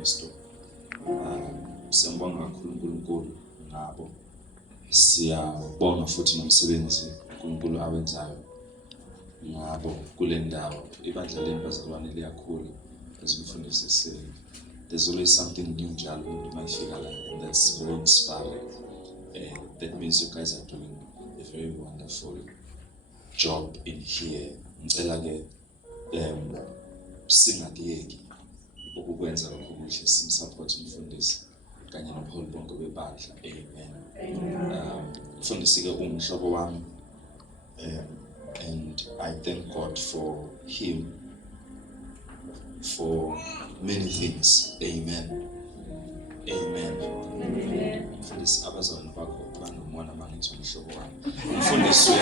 Kristu. Siyambonga kakhulu uNkulunkulu ngabo. Siyabonga futhi nomsebenzi uNkulunkulu awenzayo ngabo kule ndawo. Ibandla lempazalwane liyakhula ezimfundisi. There's always something new njalo umuntu mayifika la, and that's very inspiring. That means you guys are doing a very wonderful job in here. Ngicela ke singakuyeki ukukwenza lokho kuhle, simsupport umfundisi kanye nobuholi bonke bebandla. Amen. Umfundisi ke umhlobo wami, and I thank God for him for many things. Amen. Amen. Umfundisi abazalwane bakho banomona mangithi umhlobo wami. Umfundisi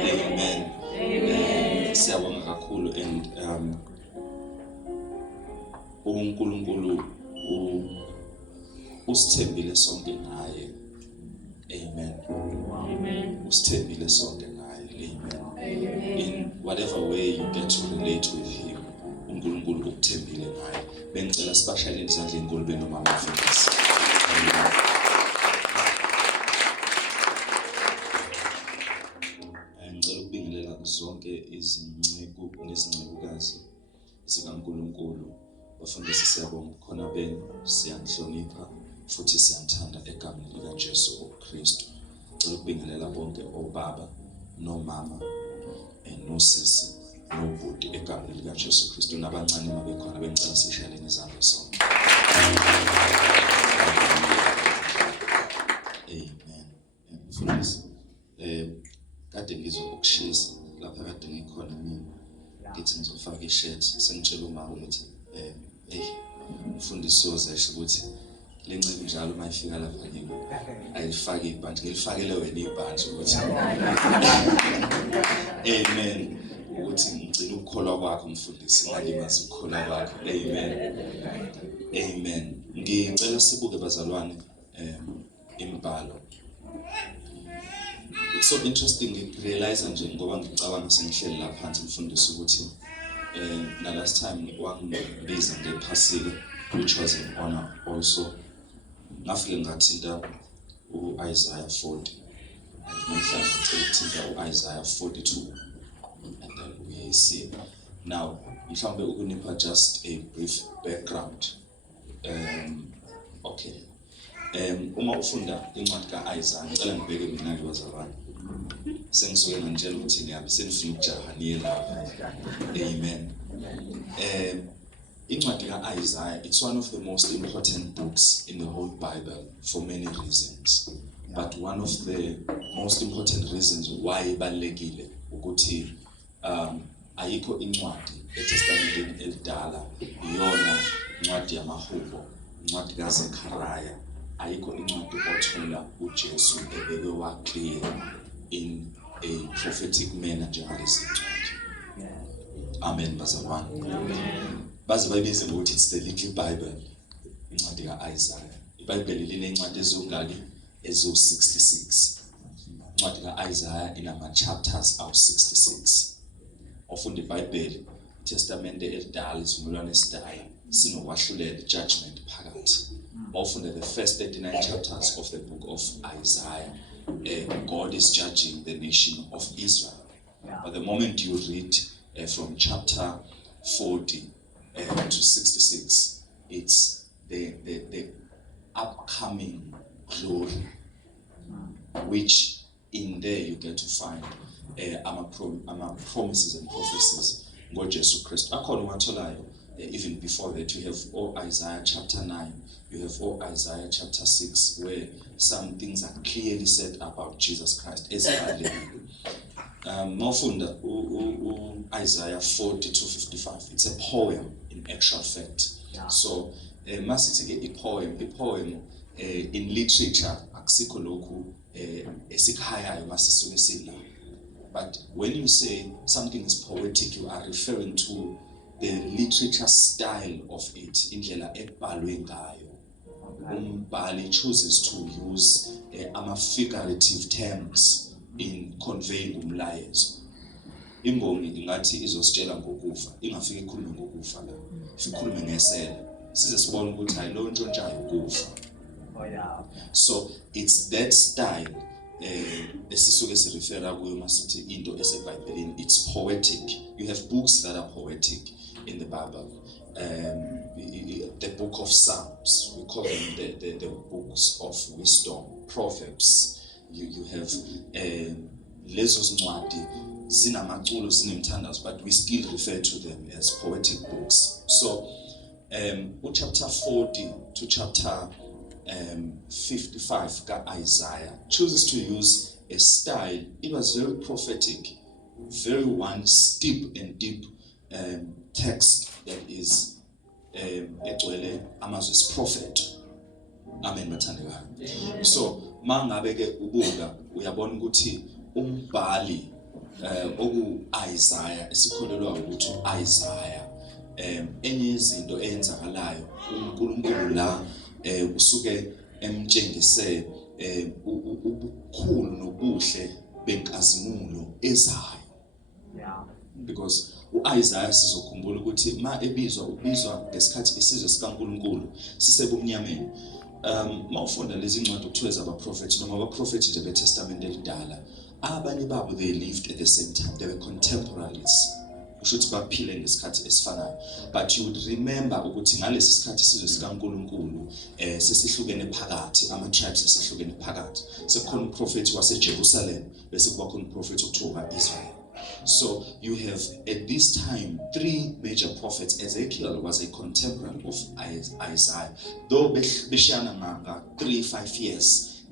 Amen. Amen. Siyabonga kakhulu, and uNkulunkulu usithembile sonke ngaye. Amen. Amen. Usithembile sonke ngaye. Amen. In whatever way you get to relate with him, uNkulunkulu ukuthembile ngaye. Bengicela sibashayele izandla enkolweni nomama mfundisi. Ngicela ukubingelela zonke izinceku nezincekukazi zikaNkulunkulu. Bafundisi, siyabonga khona benu, siyanhlonipha futhi siyanthanda egameni lika Jesu Kristu. Ngicela ukubingelela bonke obaba nomama nosisi nobhuti egameni lika Jesu Kristu, nabancane mabekhona bengicela sishayele izandla sonke. Amen. Mfundisi, kade ngizwa ukushisa lapha, kade ngikhona mina ngithi ngizofaka i-shirt, sengitshela uma ukuthi umfundisi uzesho ukuthi lenceke njalo mayifika lapha kimi ayifaki ibhantshi, ngilifakele wena ibhantshi ukuthi amen, ukuthi ngigcine ukukholwa kwakho mfundisi, ngalimazi ukukholwa kwakho. Amen. Amen. Ngicela sibuke bazalwane imibhalo. It's so interesting realize nje ngoba ngicabanga sengihleli la phansi mfundisi ukuthi na last time wangibiza ngephasile, which was an honor also. Ngafike ngathinta uIsaiah 40, and namhlanje ngicela ukuthinta uIsaiah 42, and then we see now mhlawumbe ukunipa just a brief background. Okay. Uma ufunda incwadi kaIsaiah, ngicela ngibheke mina ke bazalwane. Sengisuke ngitshela ukuthi ngiyabe senifuna ukujaha niye lapha. Amen. Incwadi kaIsaiah, it's one of the most important books in the whole Bible for many reasons. But one of the most important reasons why ibalulekile ukuthi ayikho incwadi eTestamenteni elidala iyona incwadi yamaHubo, incwadi kaZechariah. Ayikho incwadi othola uJesu ebekwe waclear in a prophetic manner njengalezi incwadi. Amen bazalwane. Baze bayibize ngokuthi it's the little Bible, incwadi kaIsaiah. iBhayibheli linencwadi ezongaki ezo-66. Incwadi kaIsaiah inama chapters awu-66. Ofunda iBhayibheli, iTestamente elidala, isivumelwano esidala, sinokwahlulela judgment phakathi. Often the first 39 chapters of the book of Isaiah, God is judging the nation of Israel. But the moment you read from chapter 40 to 66, it's the upcoming glory, which in there you get to find promises and prophecies God Jesus Christ. Even before that, you have Isaiah chapter 9, you have Isaiah chapter 6, where some things are clearly said about Jesus Christ. Mawufunda Isaiah 40 to 55, it's a poem in actual fact. So masithi ke i-poem in literature akusikho lokhu esikhayayo masisuke sila. But when you say something is poetic, you are referring to the literature style of it, indlela ekubhalwe ngayo. Umbhali chooses to use figurative terms in conveying umlayezo. Imbongi ingathi izositshela ngokufa, ingafike ikhulume ngokufa la. Sikhulume ngesela, size sibone ukuthi hayi lo ntshontshayo ukufa. Oh yeah. So it's that style esisuke sirefera kuyo masithi into eseBhayibhelini. It's poetic. You have books that are poetic in the Bible. The book of Psalms, we call them the books of wisdom. Proverbs, you have lezo zincwadi zinamaculo zinemthandazo, but we still refer to them as poetic books. So chapter 40 to chapter 55 ka-Isaiah chooses to use a style. It was very prophetic, very one steep and deep text that is egcwele amazwi prophet. Amen bathandekayo. So mangabe ke ubuka uyabona ukuthi umbhali oku-Isaiah esikholelwa ukuthi u-Isaiah enye izinto eyenzakalayo uNkulunkulu la usuke emtshengise ubukhulu nobuhle benkazimulo ezayo. Yeah. Because u-Isaiah sizokhumbula ukuthi ubizwa ngesikhathi isizwe sikaNkulunkulu sisebumnyameni. Mawufunda lezi incwadi okuthiwa zabaprofethi noma abaprofethi nje beTestament elidala, abanye babo they lived at the same time. They were contemporaries. Ushuthi baphile ngesikhathi esifanayo. But you would remember ukuthi ngalesi sikhathi isizwe sikaNkulunkulu sesihlukene phakathi, ama-tribes sesihlukene phakathi. Sekukhona uprofethi waseJerusalem bese kuba khona uprofethi okuthiwa Israel. So you have at this time 3 major prophets. Ezekiel was a contemporary of Isaiah, though beshana nga 3-5 years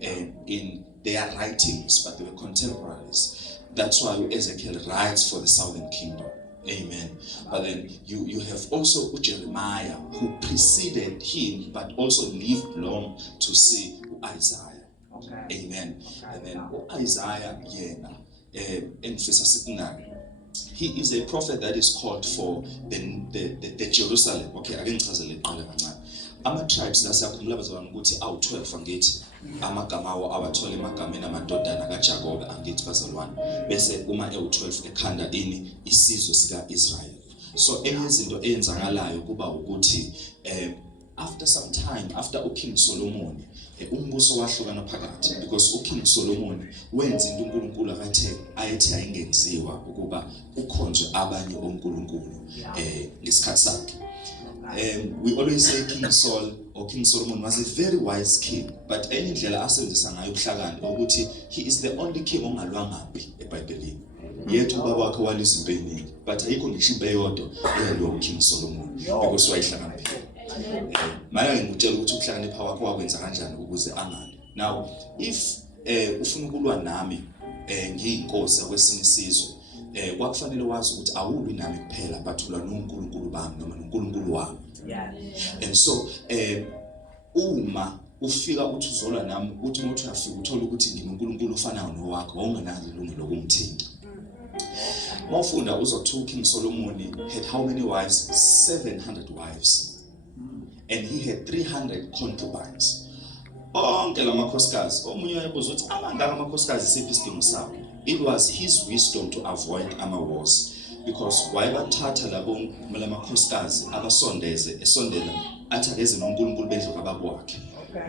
in their writings, but they were contemporaries. That's why Ezekiel writes for the southern kingdom. Amen. But then you have also Jeremiah, who preceded him but also lived long to see Isaiah. Okay. Amen. And then Isaiah he is a prophet that is called for the Jerusalem. Okay, akengichazele iqala kancane. Ama-tribes la siyakhuluma bazwana ukuthi awu-12 angithi amagama awo awathole emagameni amadodana kaJakobe angithi bazalwane, bese uma ewu-12 ekhanda isizwe sika-Israel. So enye izinto eyenzakalayo kuba ukuthi after some time, after uKing Solomon, umbuso wahlukana phakathi, because uKing Solomon wenza into uNkulunkulu ayethi ayingenziwa ukuba ukhonzwe abanye onkulunkulu ngesikhathi sakhe. We always say King Saul or King Solomon was a very wise king, but enye indlela asebenzisa ngayo ubuhlakani ukuthi he is the only king ongalwangaphi eBhayibhelini. Yethu ubaba wakhe walizinto eziningi, but ayikho ngisho imbe yodwa eyalwa uKing Solomon because wayihlakaniphile. Manje ngikutshela ukuthi ukuhlakanipha wakho wakwenza kanjani ukuze angani. Now if ufuna ukulwa nami ngiyinkosi yakwesinye isizwe, kwakufanele wazi ukuthi awulwi nami kuphela but ulwa noNkulunkulu bami noma noNkulunkulu wami. And so uma ufika uthi uzolwa nami, uthi uma uyafika uthola ukuthi nginoNkulunkulu ofanayo nowakho, ongenalo ilungelo lokumthinta. Mawufunda uzothuka King Solomon had how many wives? 700 wives. And he had 300 concubines. Onke lamakhosikazi, omunye wayebuza ukuthi amangaka amakhosikazi siphi isidingo sawo. It was his wisdom to avoid ama-wars, because wayebathatha labo lamakhosikazi esondela athi akeze noNkulunkulu bendlu kababa wakhe.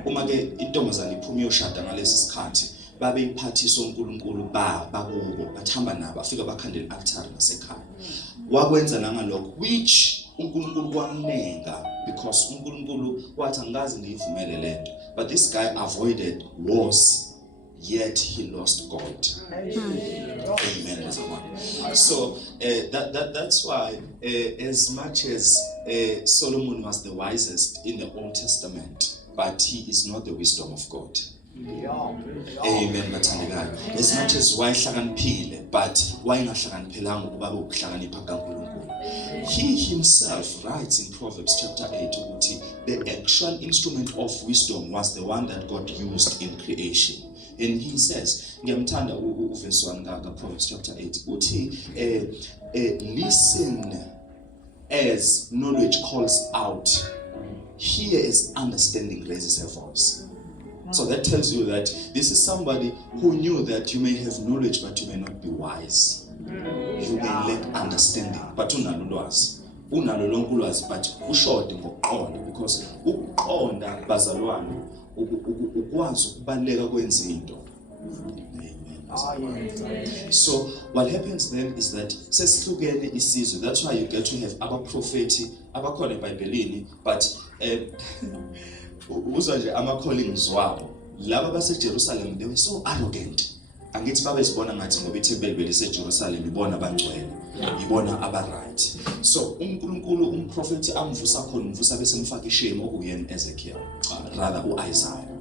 Uma ke intombazane iphuma yoshada ngalesi sikhathi, babe iphathisa uNkulunkulu bakubo, bathamba nabo afika bakhandela i-altar ngasekhaya. Wakwenza nangalokho which uNkulunkulu kwamnenga, because uNkulunkulu wathi angazi ngiyivumele lento. But this guy avoided wars, yet he lost God. Amen. So that's why as much as Solomon was the wisest in the Old Testament, but he is not the wisdom of God. Amen. As much as wayehlakaniphile, but wayengahlakaniphelanga ukuba ukuhlakanipha kaNkulunkulu. He himself writes in Proverbs chapter 8 ukuthi the actual instrument of wisdom was the one that God used in creation. And he says, ngiyamthanda uverse 1 ka Proverbs chapter 8 uthi listen as knowledge calls out, hear as understanding raises her voice. So that tells you that this is somebody who knew that you may have knowledge but you may not be wise. You may lack understanding, but unalo ulwazi. unalo lonke ulwazi but ushode ngokuqonda, because ukuqonda bazalwane ukwazi ukubaleka kwenzinto. So what happens then is that sesihlukene isizwe. That's why you get to have abaprofeti abakhona eBhayibhelini, but uzwa nje ama-callings wabo. Laba baseJerusalem, they were so arrogant. Angithi babezibona ngathi ngoba ithempeli beliseJerusalem ibona abangcwele, ibona aba-right. So uNkulunkulu umprofeti amvusa khona, umvusa bese mfaka ishame okuyena Ezekiel, rather uIsaiah.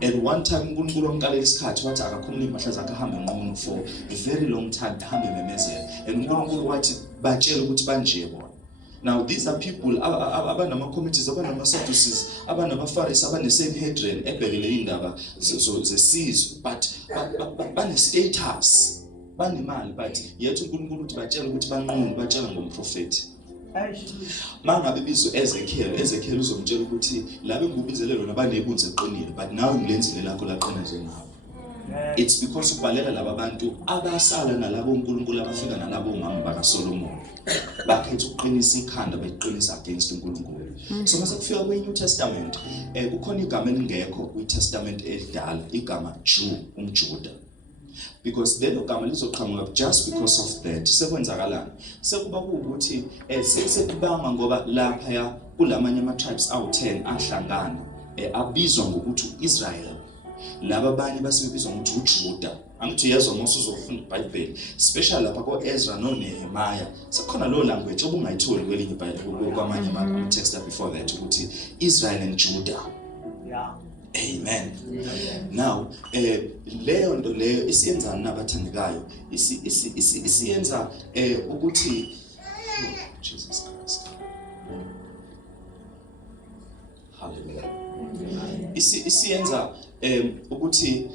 And one time uNkulunkulu wamkalela isikhathi wathi akakhumule impahla zakhe ahambe nqunu for a very long time, ahambe memezela. And uNkulunkulu wathi batshela ukuthi banje bona. Now these are people abanama committees, abanama Sadducees, abanabaFarisi, abaneSanhedrin ebhekele indaba zesizwe, but bane status, banemali, but yethu uNkulunkulu uthi batshela ukuthi banqunu, batshela ngomprofeti. Mangabe bizo Ezekiel uzomtshela ukuthi labe ngubizelelo nabanebunze eqinile, but nawe ngilenzile lakho laqina njengabo. It's because ubalela laba bantu abasala nalabo uNkulunkulu abafika nalabo umama bakaSolomon bakhetha ukuqinisa ikhanda beqinisa against uNkulunkulu. So mase kufika kweNew Testament kukhona igama elingekho kwiTestament elidala, igama Jew, umJuda. Because lelo gama lizoqhamuka just because of that. Sekwenzakalani? Sekuba ukuthi sekubanga ngoba lapha ya kulamanye ama tribes awu10 ahlangana abizwa ngokuthi Israel. Laba abanye basebizwa ngokuthi uJuda. Angithi uyezwa mose uzofunda iBhayibheli, especially lapha koEzra noNehemiah. Sekhona lo language obungayitholi kwelinye iBhayibheli kwamanye ama text before that ukuthi Israel and Judah. Yeah. Amen. Now, leyo nto leyo isiyenza nabathandekayo, isiyenza ukuthi Jesus Christ. Hallelujah. Isiyenza ukuthi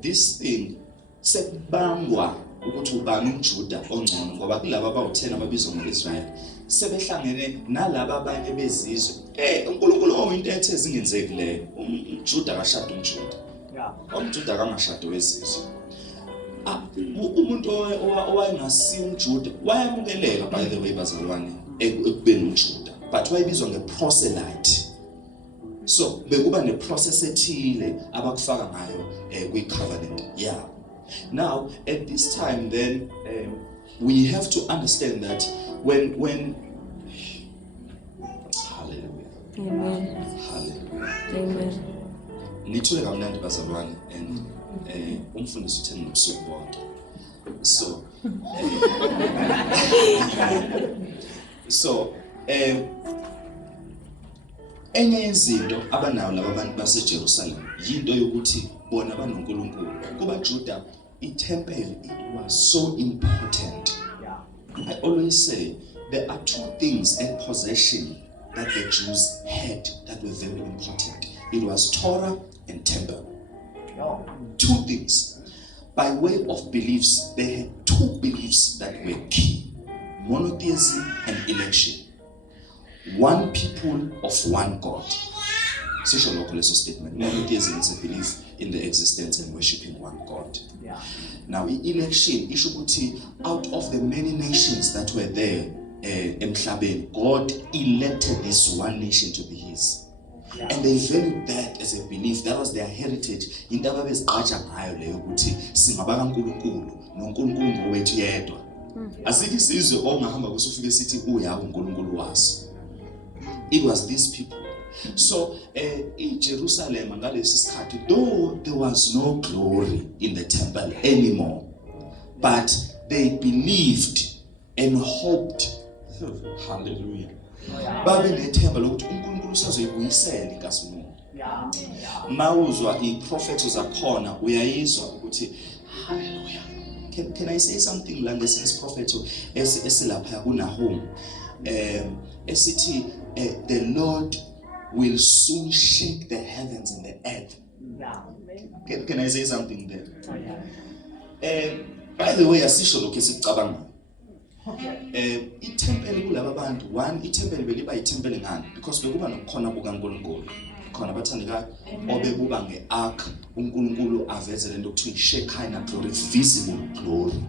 this thing sekubangwa ukuthi ubani umJuda ongcono ngoba kulabo abawu10 ababizwa ngoIsrael sebehlangene nalabo abanye bezizwe. uNkulunkulu oyinto ethe zingenzeki leyo. umJuda akashada umJuda. umJuda akangashada wezizwe. Umuntu owayengasiyo umJuda wayamukeleka, by the way, bazalwane, ekubeni umJuda, but wayebizwa ngeproselyte. So bekuba neprocess ethile abakufaka ngayo kwi-covenant. Yeah. Now at this time then we have to understand that when hallelujah. Amen. Hallelujah. Amen. Nithule kamnandi bazalwane, and umfundisi utheni nobusuku bonke. So enye izinto abanayo laba bantu baseJerusalem yinto yokuthi bona banoNkulunkulu. KubaJuda iTemple, it was so important. I always say there are two things in possession that the Jews had that were very important. It was Torah and Temple. Two things. By way of beliefs, they had two beliefs that were key: monotheism and election. One people of one God. Social local statement. Monotheism is a belief in the existence and worshiping one God. Now, election, ishukuti, out of the many nations that were there, emhlabeni, God elected this one nation to be His. And they valued that as a belief. That was their heritage. Into ababezigqaja ngayo leyo ukuthi singabaka uNkulunkulu noNkulunkulu ngowethu yedwa. Asikho isizwe ongahamba kusufike sithi uyawo uNkulunkulu waso. It was these people. So in Jerusalem ngalesi sikhathi, though there was no glory in the temple anymore, but they believed and hoped. Hallelujah. Babe nethemba lokuthi uNkulunkulu usazoyibuyisela inkazimulo. Mawuzwa iprofeto zakhona uyayizwa ukuthi hallelujah. Can I say something like this propheto esilapha kuNahum? Esithi the Lord will soon shake the heavens and the earth. Can I say something there? By the way, asisho lokho esicabanga. Itempeli kulaba bantu, one, itempeli beliba itempeli ngani because bekuba nokukhona bukaNkulunkulu. Khona bathandekayo obebuba ngeark uNkulunkulu aveze lento ekuthiwa iShekinah glory, visible glory.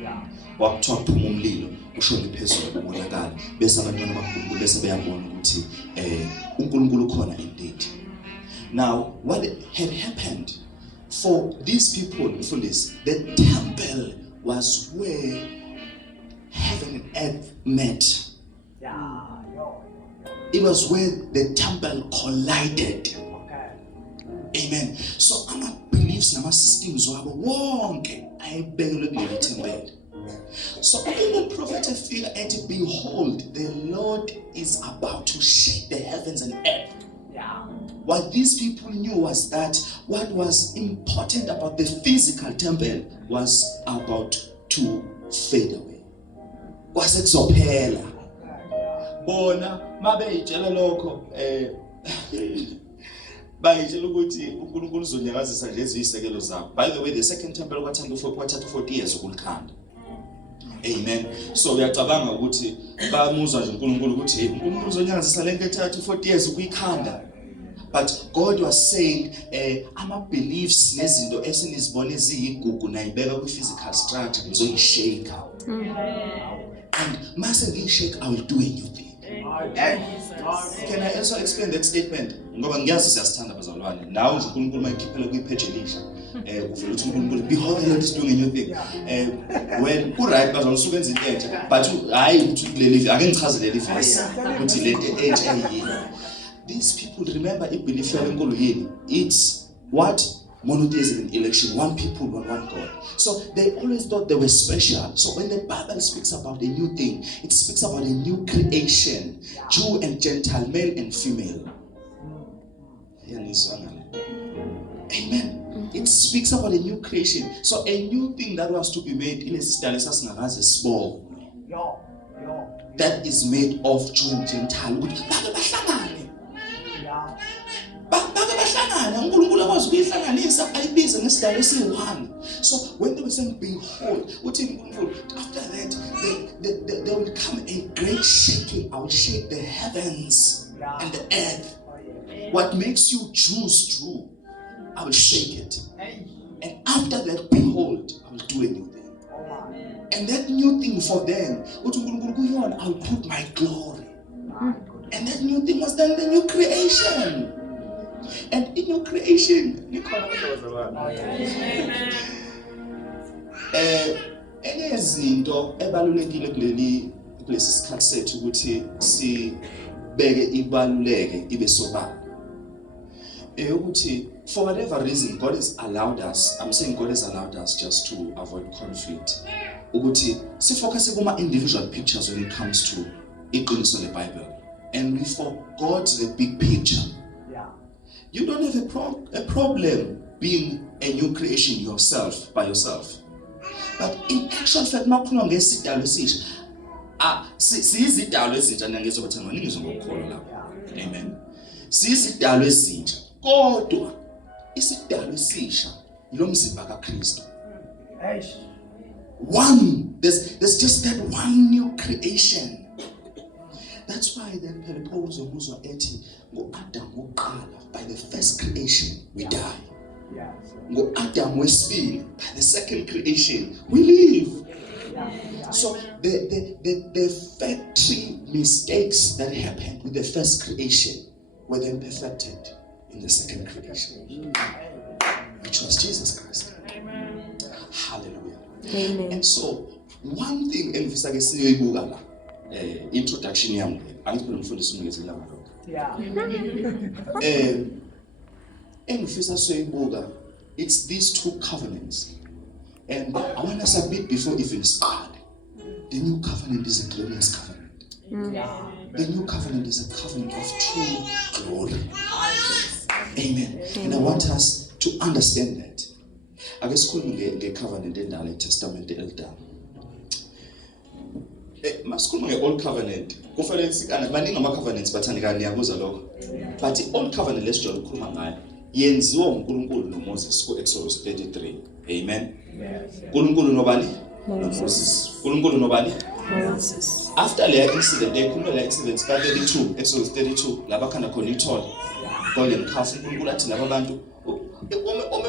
Yeah. wakuthiwa kuphuma umlilo ushone phezulu kubonakala bese abantwana bakaNkulunkulu bese beyabona ukuthi uNkulunkulu ukhona indeed. Now what had happened for these people, mfundisi, the temple was where heaven and earth met. Yeah. It was where the temple collided. Okay. Amen. So ama beliefs nama systems wabo wonke ayebekelwe kuleli temple. So when the prophet figure and behold, the Lord is about to shake the heavens and earth. Yeah. What these people knew was that what was important about the physical temple was about to fade away. Kwase kuzophela. Bona mabeyitshela lokho bayitshela ukuthi uNkulunkulu uzonyakazisa nje izisekelo zabo. By the way, the second temple kwathatha 40 years ukulikhanda. Amen. So uyacabanga ukuthi bamuzwa nje uNkulunkulu ukuthi uNkulunkulu uzonyakazisa lento ethatha 40 years ukuyikhanda. But God was saying ama beliefs nezinto esinizibona eziyigugu nayibeka ku physical structure ngizoyishake. And mase ngishake I will do a new thing. Can I also explain that statement? Ngoba ngiyazi siyasithanda bazalwane. Nawe nje uNkulunkulu mayikhiphela kwi-page elisha. Uvela uthi uNkulunkulu behold the Lord is doing a new thing. When right bazalwane usuke enza into entsha but hayi ukuthi kuleli ake ngichaze leli verse ukuthi lento entsha yini. These people remember a belief yabenkulu yini. It's what monotheism and election, one people but one God. So they always thought they were special. So when the Bible speaks about a new thing, it speaks about a new creation, Jew and Gentile, male and female. Amen. It speaks about a new creation. So a new thing that was to be made in a small that is made of Jew and Gentile. So when they were saying behold, after that there will come a great shaking. I will shake the heavens and the earth. What makes you Jews true, I will shake it. And after that, behold, I will do a new thing. And that new thing for them, I will put my glory. And that new thing was then the new creation. And in your creation, enye izinto ebalulekile kulesi sikhathi sethu ukuthi sibeke ibaluleke ibe sobala. Ukuthi for whatever reason God has allowed us, I'm saying God has allowed us just to avoid conflict. Ukuthi sifocus kuma individual pictures when it comes to iqiniso leBible, and we forgot the big picture. You don't have a problem being a new creation yourself by yourself. But in actual fact, makhuluma ngesidalo esisha. Sizidalo ezintsha nangezobathana maningi ngokukholwa lapha. Amen. Sizidalo ezintsha. Kodwa isidalo esisha yilomzimba kaKristu. One, there's just that one new creation. That's why then Paul uzomuzwa ethi ngo-Adam wokuqala, by the first creation we die. Ngo-Adam wesibili, by the second creation we live. So the factory mistakes that happened with the first creation were then perfected in the second creation, which was Jesus Christ. Hallelujah. Amen. And so one thing engifisa ke siyoyibuka la introduction yami angiphinde ngifundise unikezela ngalokho. Engifisa siyoyibuka, it's these two covenants. And I want to submit before even start. The new covenant is a glorious covenant. The new covenant is a covenant of true glory. Amen. And I want us to understand that. I guess the covenant in the Testament elder. Masikhuluma nge-old covenant. Kufanele sikana baningi ama-covenants bathandika niyabuza lokho. But the-old covenant lesijwayele ukukhuluma ngayo yenziwa uNkulunkulu noMoses ku-Exodus 33. Amen. uNkulunkulu nobani? Moses. uNkulunkulu nobani? Moses. After the incident, they come like incidents ka 32, Exodus 32, laba khona khona ithole. Golden calf uNkulunkulu athi laba bantu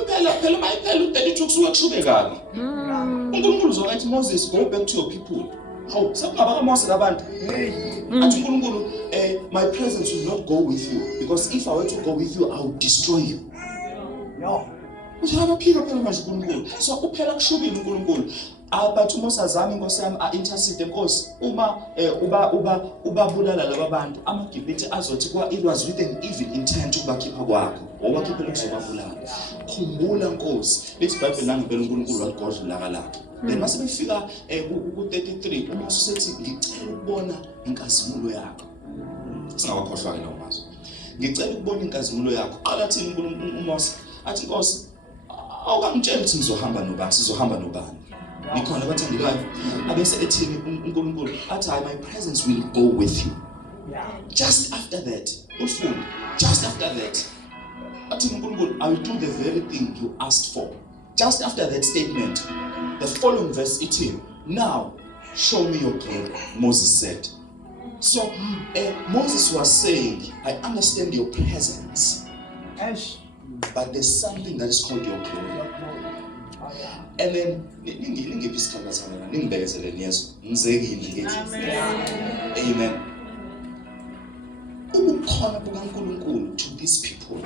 phela mayiphela u32 kusuka kushube kabi. uNkulunkulu uzothi Moses, go back to your people. How sekungaba kaMose labantu. Athi uNkulunkulu, my presence will not go with you, because if I were to go with you, I would destroy you. No. Uyaphika phela manje uNkulunkulu. So uphela kushubile uNkulunkulu. Abathi uMose azami inkosi yami intercede inkosi uma ubabulala laba bantu amaGibhithe azothi kwa it was with an evil intent ukubakhipha kwakho owakhiphela ukuzobabulala. Khumbula inkosi lithi iBhayibheli langempela uNkulunkulu waligodla lakhe. Then mase befika ku-33 uMose usethi ngicela ukubona inkazimulo yakho. Singawakhohlwa ke lawo mazwi. Ngicela ukubona inkazimulo yakho. Qala thini uMose athi inkosi awukangitshela ukuthi ngizohamba nobani, sizohamba nobani. Nikhona abathandekayo abese ethini uNkulunkulu athi my presence will go with you. Just after that ufunda, just after that athi uNkulunkulu I will do the very thing you asked for. Just after that statement, the following verse it now show me your glory, Moses said. So Moses was saying, I understand your presence, but there's something that is called your glory. And then ningiphi isikhathi sana ningibekezeleni Yesu ngizekile ngithi amen. Ukukhona bukaNkulunkulu to these people,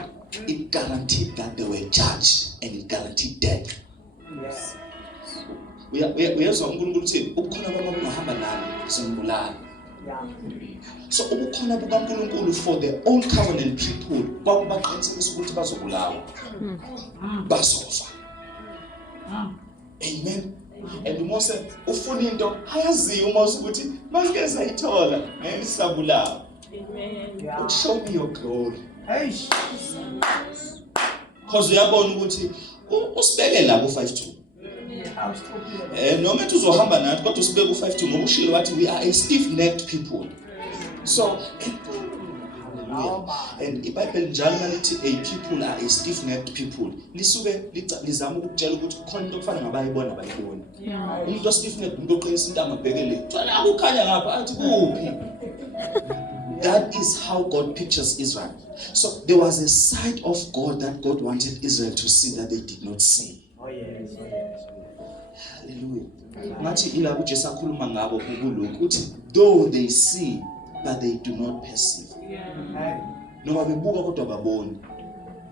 it guaranteed that they were judged and it guaranteed death. Yes. Uyezwa uNkulunkulu uthi ukukhona kwami ungahamba nami sengibulala. So ukukhona bukaNkulunkulu for the own covenant people kwakubaqinisekisa ukuthi bazobulawa bazofa. Amen. And Mose ufuna into ayaziyo uMose ukuthi manje sayithola ngeke sabulawa. Amen. Show me your glory. Because uyabona ukuthi usibeke la ku52. Noma ethi uzohamba nathi kodwa usibeke ku52 ngoba ushilo wathi we are a stiff-necked people. So and iBhayibheli njalo malithi a people are a stiff-necked people. Lisuke lizama ukutshela ukuthi khona into okufana ngabayibona bayibona. Umuntu o-stiff-necked umuntu oqinisa intamo abhekele. Thana ukukhanya ngapha athi kuphi. That is how God pictures Israel. So there was a side of God that God wanted Israel to see that they did not see. Oh yes. Hallelujah. Ngathi ila uJesu akhuluma ngabo kulokhu uthi though they see but they do not perceive. Noma bebuka kodwa baboni.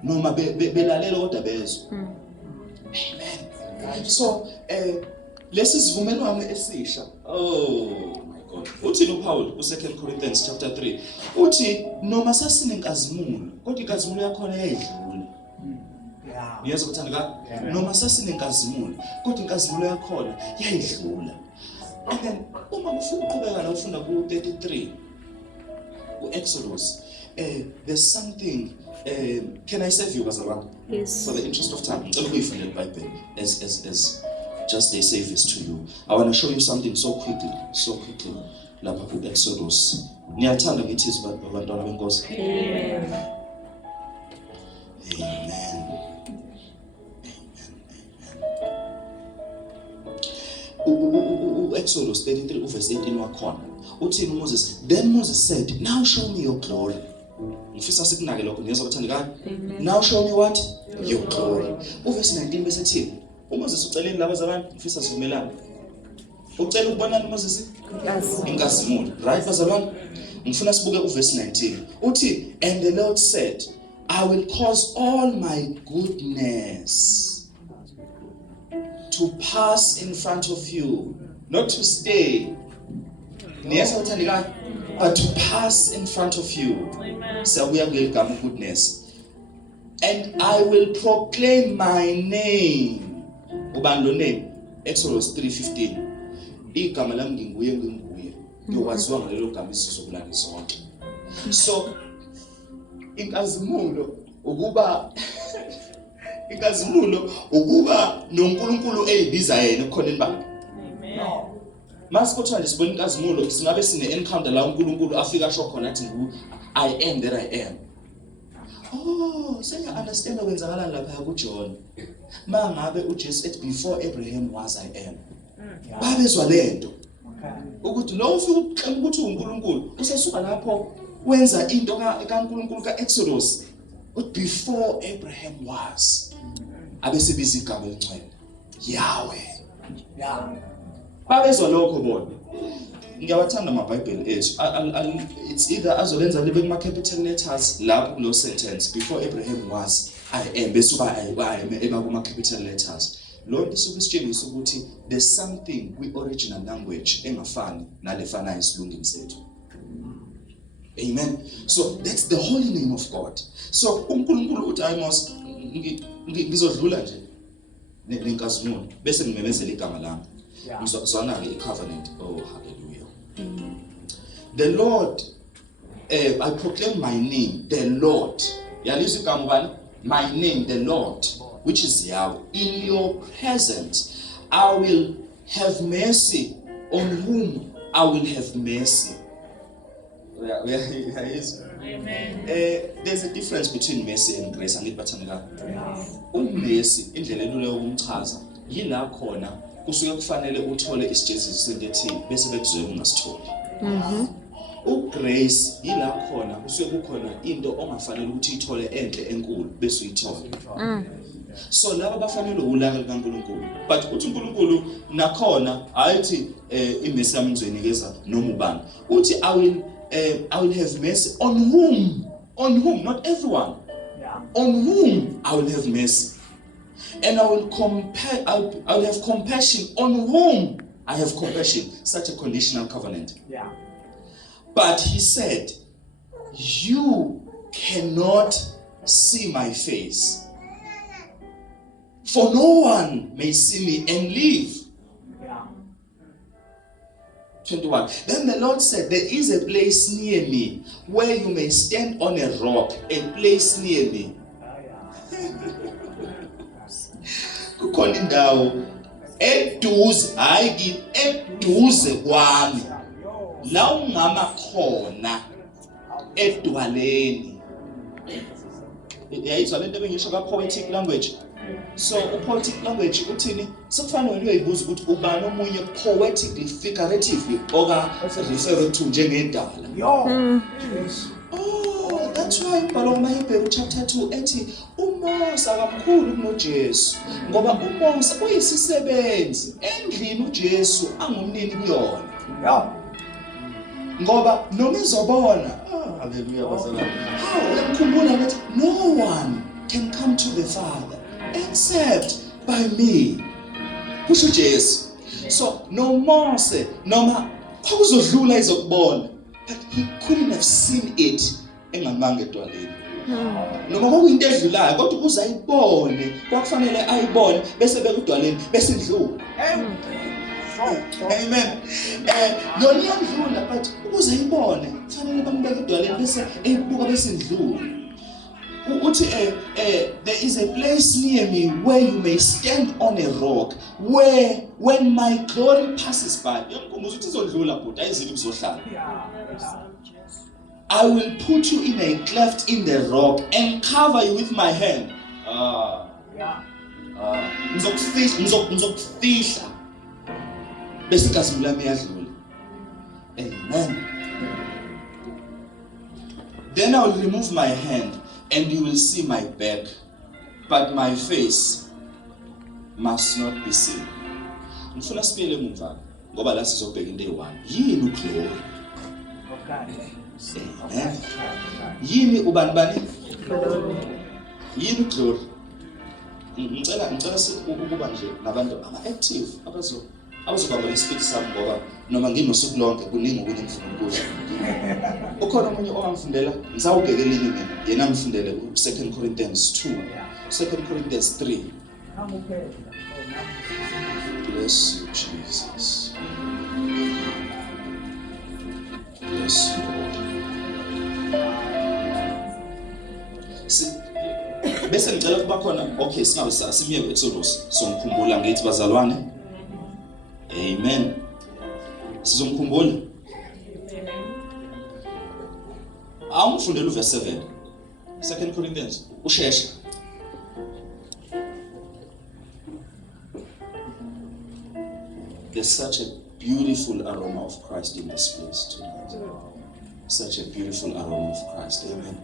Noma belalela kodwa bezwa. Amen. So lesi sivumelwano esisha. Oh my God. Uthi noPaul ku2 Corinthians chapter 3 uthi noma sasinenkazimulo kodwa inkazimulo yakhona yayidlula. Niyeza ukuthandeka noma sasinenkazimulo kodwa inkazimulo yakhona yayidlula. And then uma ufuna uqhubeka la ufunda ku33 Exodus, there's something. Can I save you, Bazalwane? Yes. For the interest of time, I'm going to read the Bible as just a service to you. I want to show you something so quickly. Lapha ku Exodus. Niyathanda ngithi abantwana benkosi. Amen. Exodus 33 verse 18 wakhona. Uthini Moses? Then Moses said, now show me your glory. Ngifisa sikunake lokho niyezwa bathandekayo. Now show me what? Your glory. Verse 19 bese thini? uMoses uceleni laba zabantu ngifisa sivumelane. Ucela ukubonana uMoses? Inkazimulo. Right bazalwane? Ngifuna sibuke verse 19. Uthi and the Lord said, I will cause all my goodness to pass in front of you, not to stay. Yes, but to pass in front of you. So we are going to come goodness. And I will proclaim my name. Ubando name. Exodus 3:15. Igama lami nginguye nginguye. Ngiyokwaziwa ngalelo gama isizukulwane sonke. So inkazimulo ukuba noNkulunkulu eyibiza yena ekhoneni bakhe. Amen. Masikuthiwa nje sibona inkazimulo singabe sine encounter la uNkulunkulu afika asho khona athi I am that I am. Oh, senya understand okwenzakalani lapha kuJohn. Mangabe uJesu ethi before Abraham was I am. Babezwa lento. Ukuthi lo ufika ukuxela ukuthi uNkulunkulu usesuka lapho wenza into kaNkulunkulu kaExodus. Before Abraham was. Abese bizi igama elincane. Yahweh. Yeah. babezwa lokho bona. Ngiyawathanda amaBhayibheli ethu. It's either azolenza libe kuma capital letters lapho kulo sentence before Abraham was I am bese uba I am eba kuma capital letters. Lo isuke isitshengisa ukuthi there's something kwi original language engafani nalefanayo isilungini sethu. Amen. So that's the holy name of God. So uNkulunkulu uthi Amos ngizodlula nje nenkazimulo bese ngimemezela igama lami. Ngizozwana ke icovenant. Oh hallelujah. The Lord I proclaim my name, the Lord. Yalizwa igama bani? My name, the Lord, which is Yahweh. In your presence I will have mercy on whom I will have mercy. Amen. There's a difference between mercy and grace. Angithi bathandeka. Mercy indlela elula yokumchaza yila khona kusuke kufanele uthole isijeziso sentethini bese bekuzwe ungasitholi. Grace yila khona kusuke kukhona into ongafanele ukuthi ithole enhle enkulu bese uyithola. So laba bafanele ulaka likaNkulunkulu, but uthi uNkulunkulu nakhona ayithi imercy yami ngizoyinikeza noma ubani. Uthi I will have mercy on whom, not everyone. Yeah. On whom I will have mercy, and I will have compassion on whom I have compassion. Such a conditional covenant. Yeah. But he said, you cannot see my face, for no one may see me and live. 21. Then the Lord said, there is a place near me where you may stand on a rock, a place near me. Kukhona indawo eduze, hayi eduze kwami. La ungama khona edwaleni. Yayizwa lento bengisho ka poetic language. So poetic language uthini sekufanele wena uyibuza ukuthi ubani omunye poetically figuratively oka refer to njengedala. Oh, that's why umbhalo kaHebrew chapter 2 ethi uMosa kakhulu kunoJesu ngoba uMosa uyisisebenzi endlini uJesu angumnini kuyona. Ngoba noma izobona hallelujah bazalwane. How ukukhumbula ukuthi no one can come to the Father except by me. Kusho Jesu. So no Mose noma kwakuzodlula izokubona, but he couldn't have seen it engamanga edwaleni. Noma kwakuyinto edlulayo kodwa ukuze ayibone kwakufanele ayibone bese bekudwaleni bese idlula. Amen. Yona iyadlula but ukuze ayibone kufanele bambeke edwaleni bese eyibuka bese idlula. Uthi there is a place near me where you may stand on a rock where when my glory passes by. Yonkumbuza ukuthi izodlula but ayizili kuzohlala. I will put you in a cleft in the rock and cover you with my hand. Ngizokufihla bese inkazimulo yami iyadlula. Amen. Then I will remove my hand and you will see my back, but my face must not be seen. Ngifuna sibuyele emuva ngoba la sizobheka into eyi-1. Yini uglory? Amen. Yini ubani bani? Yini uglory? Ngicela ukuba nje nabantu aba-active abazobamba isipiti sami ngoba noma nginosuku lonke kuningi ukuthi ngifuna ukudla. Ukhona omunye ongangifundela ngizawubheka elinye mina yena ngifundele u2 Corinthians 2, 2 Corinthians 3. Bless you Jesus. Bless you Lord. Bese ngicela kuba khona okay singabe simiye ku-Exodus somkhumbula ngithi bazalwane. Amen. Sizomkhumbula. Awungifundele uverse 7. 2 Corinthians usheshe. There's such a beautiful aroma of Christ in this place tonight. Such a beautiful aroma of Christ. Amen.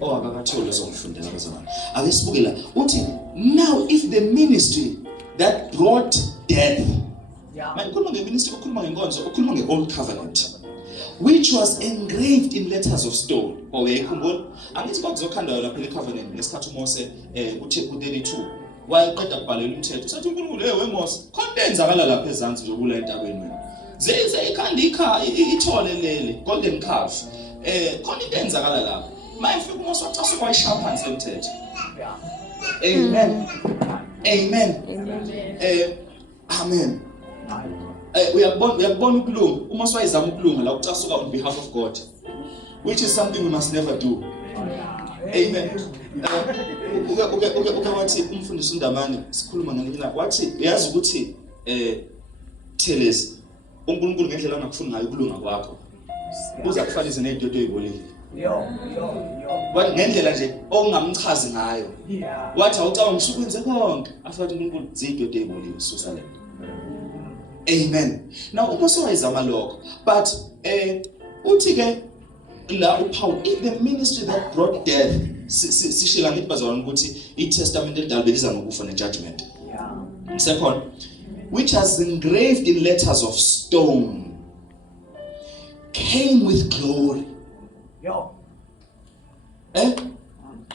Oh, akakathole zomfundela bazalwane. Ake sibuke la. Uthi now if the ministry that brought death. Yeah. Manje ukhuluma ngeministry, ukhuluma ngenkonzo, ukhuluma nge-old covenant, which was engraved in letters of stone. Uyayikhumbula? Angithi kwakuzokhanda yona phela i-covenant ngesikhathi uMose ku-32 wayeqeda ukubhalela umthetho. Usathi uNkulunkulu weMose, khona into enzakala lapha ezansi nje kula entabeni wena. Zize ikhanda ithole lele golden calf. Khona into enzakala lapha. Mayifika uMose wacasuka wayishaya phansi lemithetho. Yeah. Amen. Amen. Amen. Uyakubona ukulunga uma swayizama ukulunga la ucasuka on behalf of God, which is something we must never do. Amen. Uke wathi umfundisi uNdamane sikhuluma ngelinye wathi uyazi ukuthi Thelezi uNkulunkulu ngendlela angakufuni ngayo ukulunga kwakho uza kufanele nezinto ezibolekile. Wathi ngendlela nje ongamchazi ngayo. Wathi awucabanga usukwenze konke afathi uNkulunkulu izinto ezibolekile susa lento. Amen. Now uMose wayizama lokho, but uthi ke la uPaul, if the ministry that brought death sishila ngithi bazalwane ukuthi iTestament elidala beliza ngokufa nejudgment. Yeah. Second, which has engraved in letters of stone, came with glory. Yeah.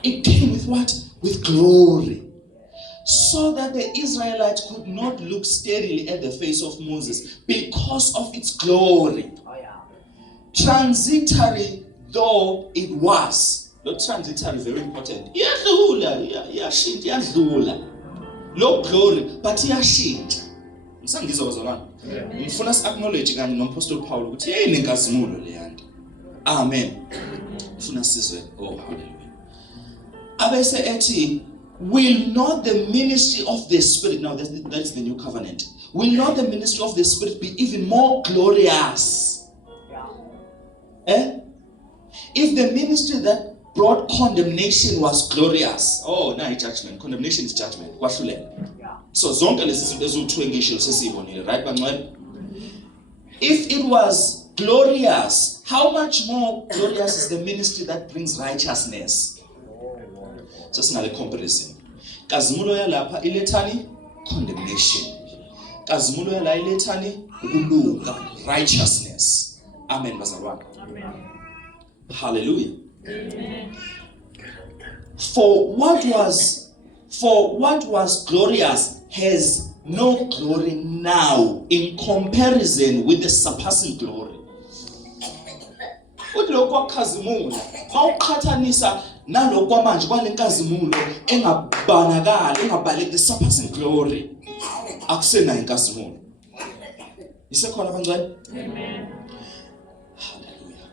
It came with what? With glory. So that the Israelites could not look steadily at the face of Moses because of its glory. Oh, yeah. Transitory though it was. Not transitory, very important. Iyadlula. Lo glory, but iyashintsha. Ngisangizwa bazalwane. Ngifuna si-acknowledge kanye noMapostle Paul ukuthi nenkazimulo leyanto. Amen. Ngifuna sizwe. Oh, hallelujah. Abese ethi, will not the ministry of the Spirit, now that's the new covenant, will not the ministry of the Spirit be even more glorious? Yeah. If the ministry that brought condemnation was glorious, oh, now judgment, condemnation is judgment. Yeah. So zonke lezi zinto eziwu-2 ngisho sesibonile, right bangcwele? If it was glorious, how much more glorious is the ministry that brings righteousness? So singale comparison. Kazimulo yalapha ilethani condemnation. Kazimulo yala ilethani ukulunga, righteousness. Amen bazalwane. Amen. Hallelujah. Amen. For what was glorious has no glory now in comparison with the surpassing glory. Utloko kwakhazimula mawuqhathanisa nalokho manje kwalenkazimulo engabaleki the surpassing glory akusena inkazimulo. Isekhona abangcwele? Amen. Hallelujah.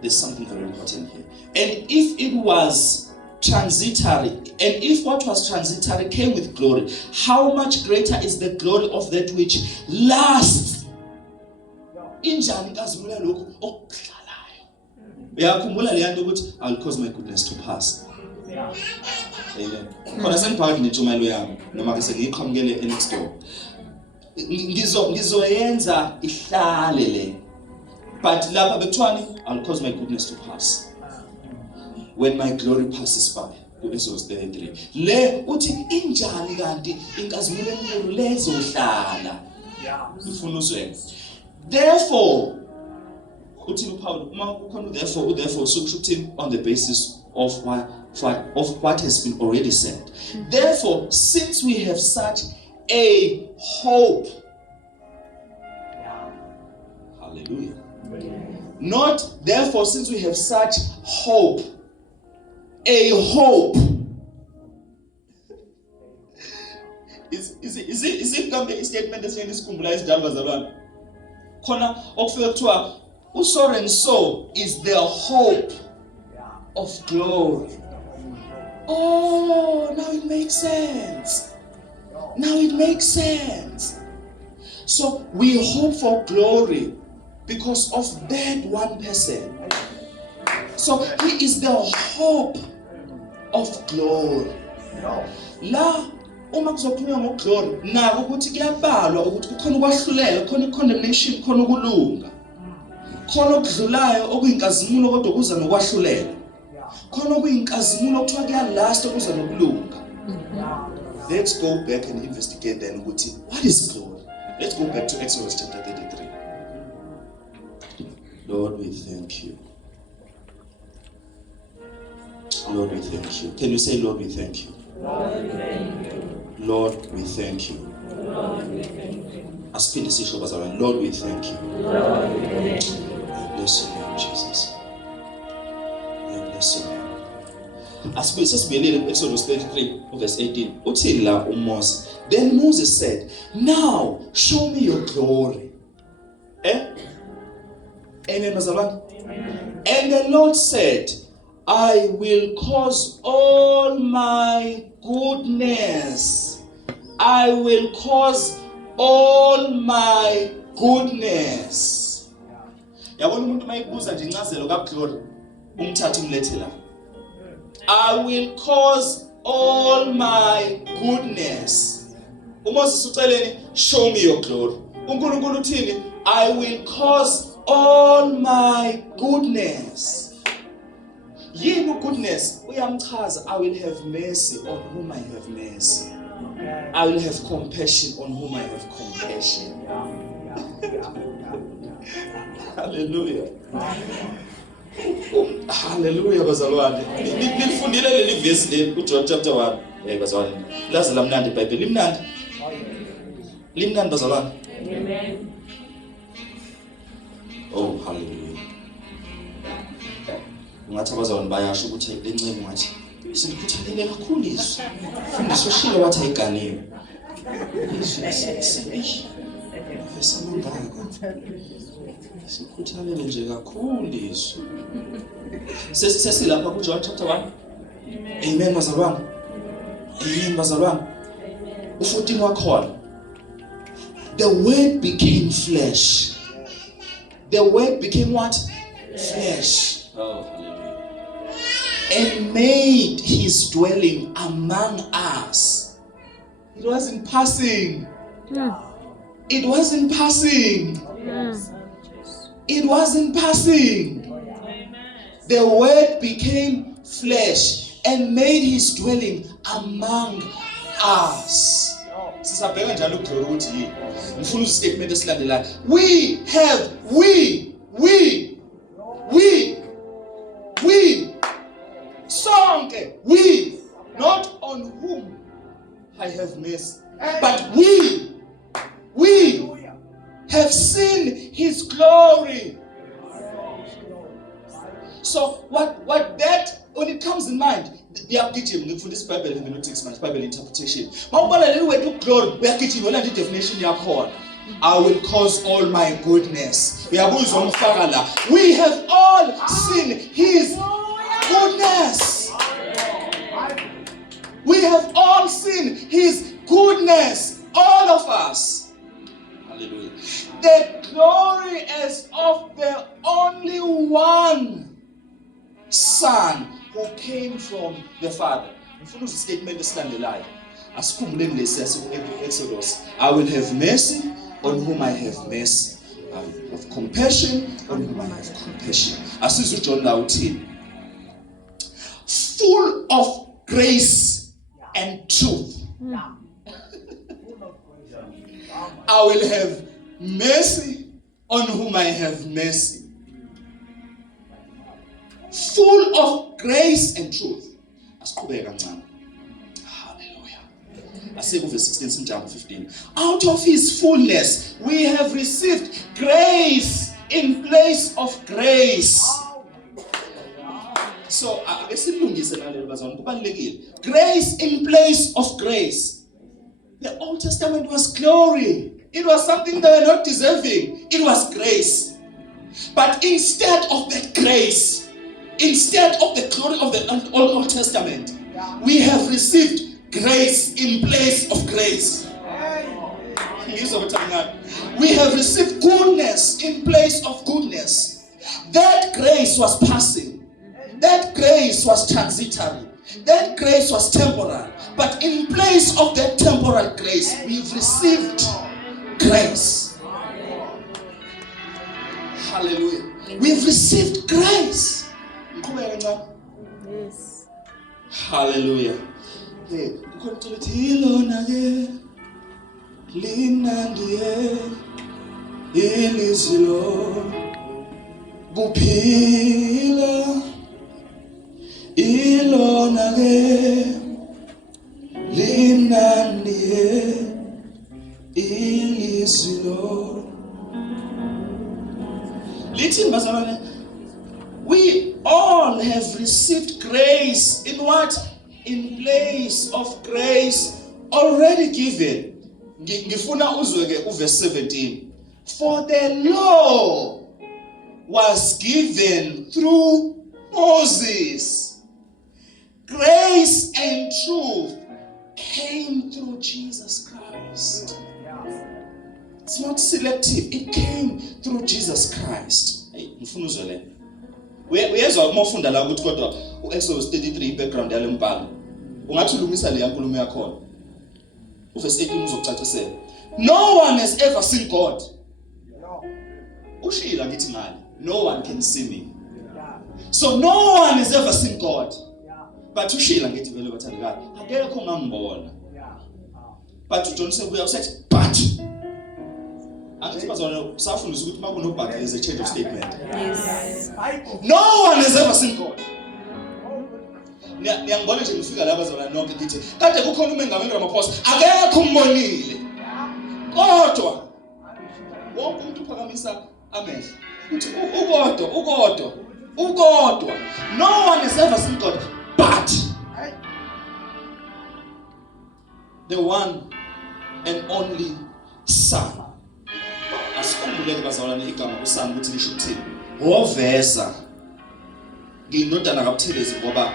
There's something very important here. And if it was transitory, and if what was transitory came with glory, how much greater is the glory of that which lasts? Injani inkazimulo lokho okuhlalayo. Uyakhumbula leyanto ukuthi I'll cause my goodness to pass. Yeah. Amen. Khona sengiphakathi nentshumayelo yami noma ke sengiyiqhamukele next door. Ngizoyenza ihlale le. But lapha bekuthiwani I'll cause my goodness to pass. When my glory passes by. Exodus 33. Le uthi injani kanti inkazimulo enkulu lezohlala. Yeah. Ngifuna uzwe. Therefore uthi uPaul uma ukhona therefore sukuthi on the basis of what has been already said. Therefore, since we have such a hope. Yeah. Hallelujah. Yeah. Not therefore, since we have such hope. A hope. Is it come the statement that's in this kumbula isidala bazalwane? Khona okufika kuthiwa so and so is the hope of glory. Oh, now it makes sense. Now it makes sense. So we hope for glory because of that one person. So he is the hope of glory. La uma kuzokhulunywa ngoglory nako ukuthi kuyabalwa ukuthi kukhona ukwahlulela, kukhona condemnation, kukhona ukulunga. Khona okudlulayo okuyinkazimulo kodwa kuza nokwahlulela. Khona okuyinkazimulo okuthiwa kuyalast okuza nokulunga. Let's go back and investigate then what is glory. Let's go back to Exodus chapter 33. Lord, we thank you. Lord, we thank you. Can you say, Lord, we thank you? Lord, we thank you. Lord, we thank you. Lord, we thank you. Aspinde sisho bazalwane, Lord, we thank you. Lord, we thank you. I bless your name, Jesus. I bless your name. Sesibelile Exodus 33 verse 18. Uthini la uMoses? Then Moses said, "Now show me your glory." Amen, bazalwane. And the Lord said, "I will cause all my goodness. I will cause all my goodness." Yabona umuntu mayibuza nje incazelo kaGlory umthatha umlethe la. I will cause all my goodness. uMoses uceleni, show me your glory. uNkulunkulu uthini? I will cause all my goodness. Yini goodness? Uyamchaza, I will have mercy on whom I have mercy. I will have compassion on whom I have compassion. Hallelujah. Hallelujah, bazalwane. Nilifundile leli verse le uJohn chapter 1. Bazalwane. Lazi lamnandi iBhayibheli limnandi. Limnandi bazalwane. Amen. Oh, hallelujah. Ungathi abazalwane bayasho ukuthi lencebo ngathi silikhuthalele kakhulu izwi. Fundiswa shilo wathi ayiganiwe. Sikhuthalele nje kakhulu izwi. Sesilapha kuJohn chapter 1. Amen bazalwane. Amen bazalwane. U14 wakhona. The word became flesh. The word became what? Flesh. Oh, hallelujah. And made his dwelling among us. It wasn't passing. It wasn't passing. It wasn't passing. The word became flesh and made his dwelling among us. Sisabheka njalo uGlory ukuthi yini? Ngifuna statement esilandelayo. We sonke, we, not on whom I have mercy, but we have seen his glory. So what that, when it comes in mind, uyagijima ngikufundisa iBhayibheli hermeneutics manje, Bible interpretation. Mawubala leli wethu uGlory uyagijima wena ndi definition yakhona. I will cause all my goodness. Uyabuzwa umfaka la. We have all seen his goodness. We have all seen his goodness. All of us. Hallelujah. The glory is of the only one Son who came from the Father. Ngifuna statement esilandelayo. Asikhumbuleni lesi Exodus. I will have mercy on whom I have mercy. I will have compassion on whom I have compassion. Asizwe uJohn la uthini? Full of grace and truth. I will have mercy on whom I have mercy. Full of grace and truth. Asiqhubeka kancane. Hallelujah. Asike verse 16 sinjalo 15. Out of his fullness we have received grace in place of grace. So esilungise nalelo bazalwane kubalekile. Grace in place of grace. The Old Testament was glory. It was something they were not deserving. It was grace. But instead of that grace, instead of the glory of the Old Testament, we have received grace in place of grace. We have received goodness in place of goodness. That grace was passing. That grace was transitory. That grace was temporal. But in place of that temporal grace, we've received grace. Hallelujah. We've received grace. Yes. Hallelujah. Hey, kukhona icebo lithi ilona ke linandiye ilizilo kuphila ilona ke linandiye ilizilo. Lithi bazalwane, we all have received grace in what? In place of grace already given. Ngifuna uzwe ke uverse 17. For the law was given through Moses. Grace and truth came through Jesus Christ. It's not selective. It came through Jesus Christ. Hey, ngifuna uzwe le. Uyezwa uma ufunda la ukuthi kodwa uExodus 33 background yale mbhalo. Ungathi ulungisa le yankulumo yakho. Uverse 18 uzokucacisela. No one has ever seen God. Ushila ngithi ngani? No one can see me. So no one has ever seen God. But ushila ngithi vele bathandikazi. Akekho ongambona. But uJohn sebuya usethi but. Angithi bazona safundisa ukuthi makuno but there is a change of statement. Yes. No one has ever seen God. Niyangibona nje ngifika la bazona nonke ngithi kade kukhona uMengameli Ramaphosa akekho umbonile. Kodwa wonke umuntu uphakamisa amehlo. Uthi ukodwa. No one has ever seen God but the one and only Son. Asikhumbuleke bazalwane igama uSon ukuthi lisho ukuthini. Woveza nginodana kaButhelezi ngoba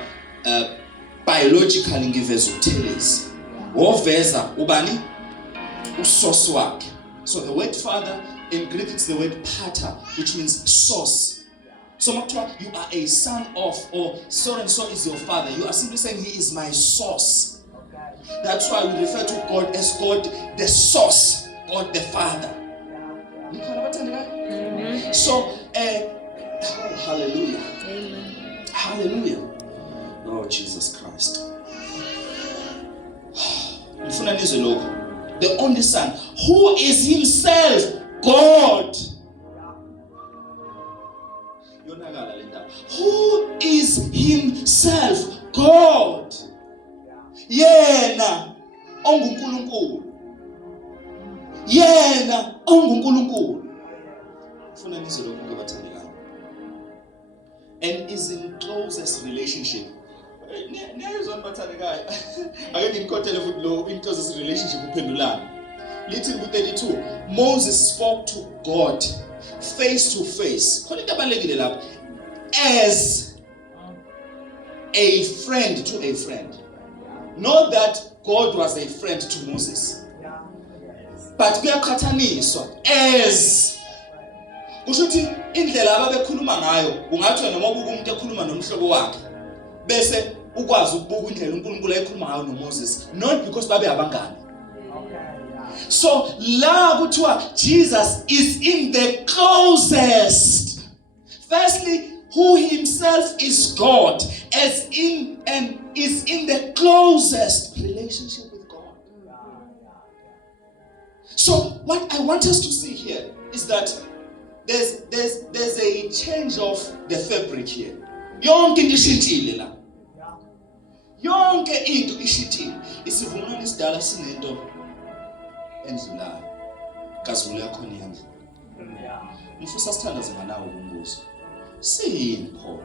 biologically ngiveza uButhelezi. Woveza ubani? Usource wakhe. So the word father in Greek it's the word pater, which means source. So you are a son of, or so and so is your father. You are simply saying he is my source. That's why we refer to God as God the source, God the Father. Amen. So, hallelujah. Amen. Hallelujah. Oh, Jesus Christ. The only Son, who is himself God. Who is himself God. Yena onguNkulunkulu. Yena onguNkulunkulu. Ufuna nizwe lokho ngabathandekayo. And is in closest relationship. Niyazwa bathandekayo. Ake ngikhothele futhi lo in closest relationship uphendulana. Lithi ku-32 Moses spoke to God face to face. Khona into abalekile lapha. As a friend to a friend. Not that God was a friend to Moses. But kuyaqhathaniswa as kusho ukuthi indlela ababekhuluma ngayo ungathi wena ngoba umuntu ekhuluma nomhlobo wakhe bese ukwazi ukubuka indlela uNkulunkulu ayikhuluma ngayo noMoses, not because babe abangani. So la kuthiwa Jesus is in the closest. Firstly, who himself is God, as in and is in the closest relationship with God. So what I want us to see here is that there's a change of the fabric here. Yonke into ishintshile la. Yonke into ishintshile. Isivumelwano isidala sinento endlulayo. Kazulu yakho niyandla. Mfusa sithandaze nganawo umbuzo. Simpho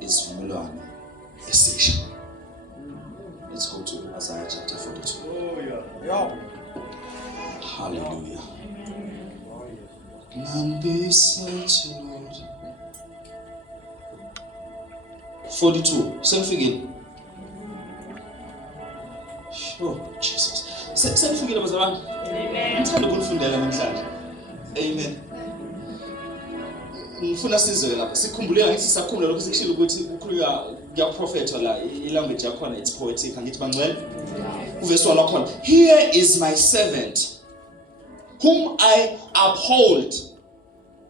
isivumelwano esisha. Let's go to Isaiah chapter 42. Hallelujah. None beside you, Lord. 42. Sengifike. Oh, Jesus. Sengifike bazalwane. Amen. Ngithanda ukufundela namhlanje. Amen. Ngifuna sizwe lapha. Sikhumbule ngithi sakhumbula lokho sikushilo ukuthi ukhuluka kuyaprofetha la ilanguage yakho it's poetic. Angithi bangcwele. Uverse 1 lakhona. Here is my servant whom I uphold.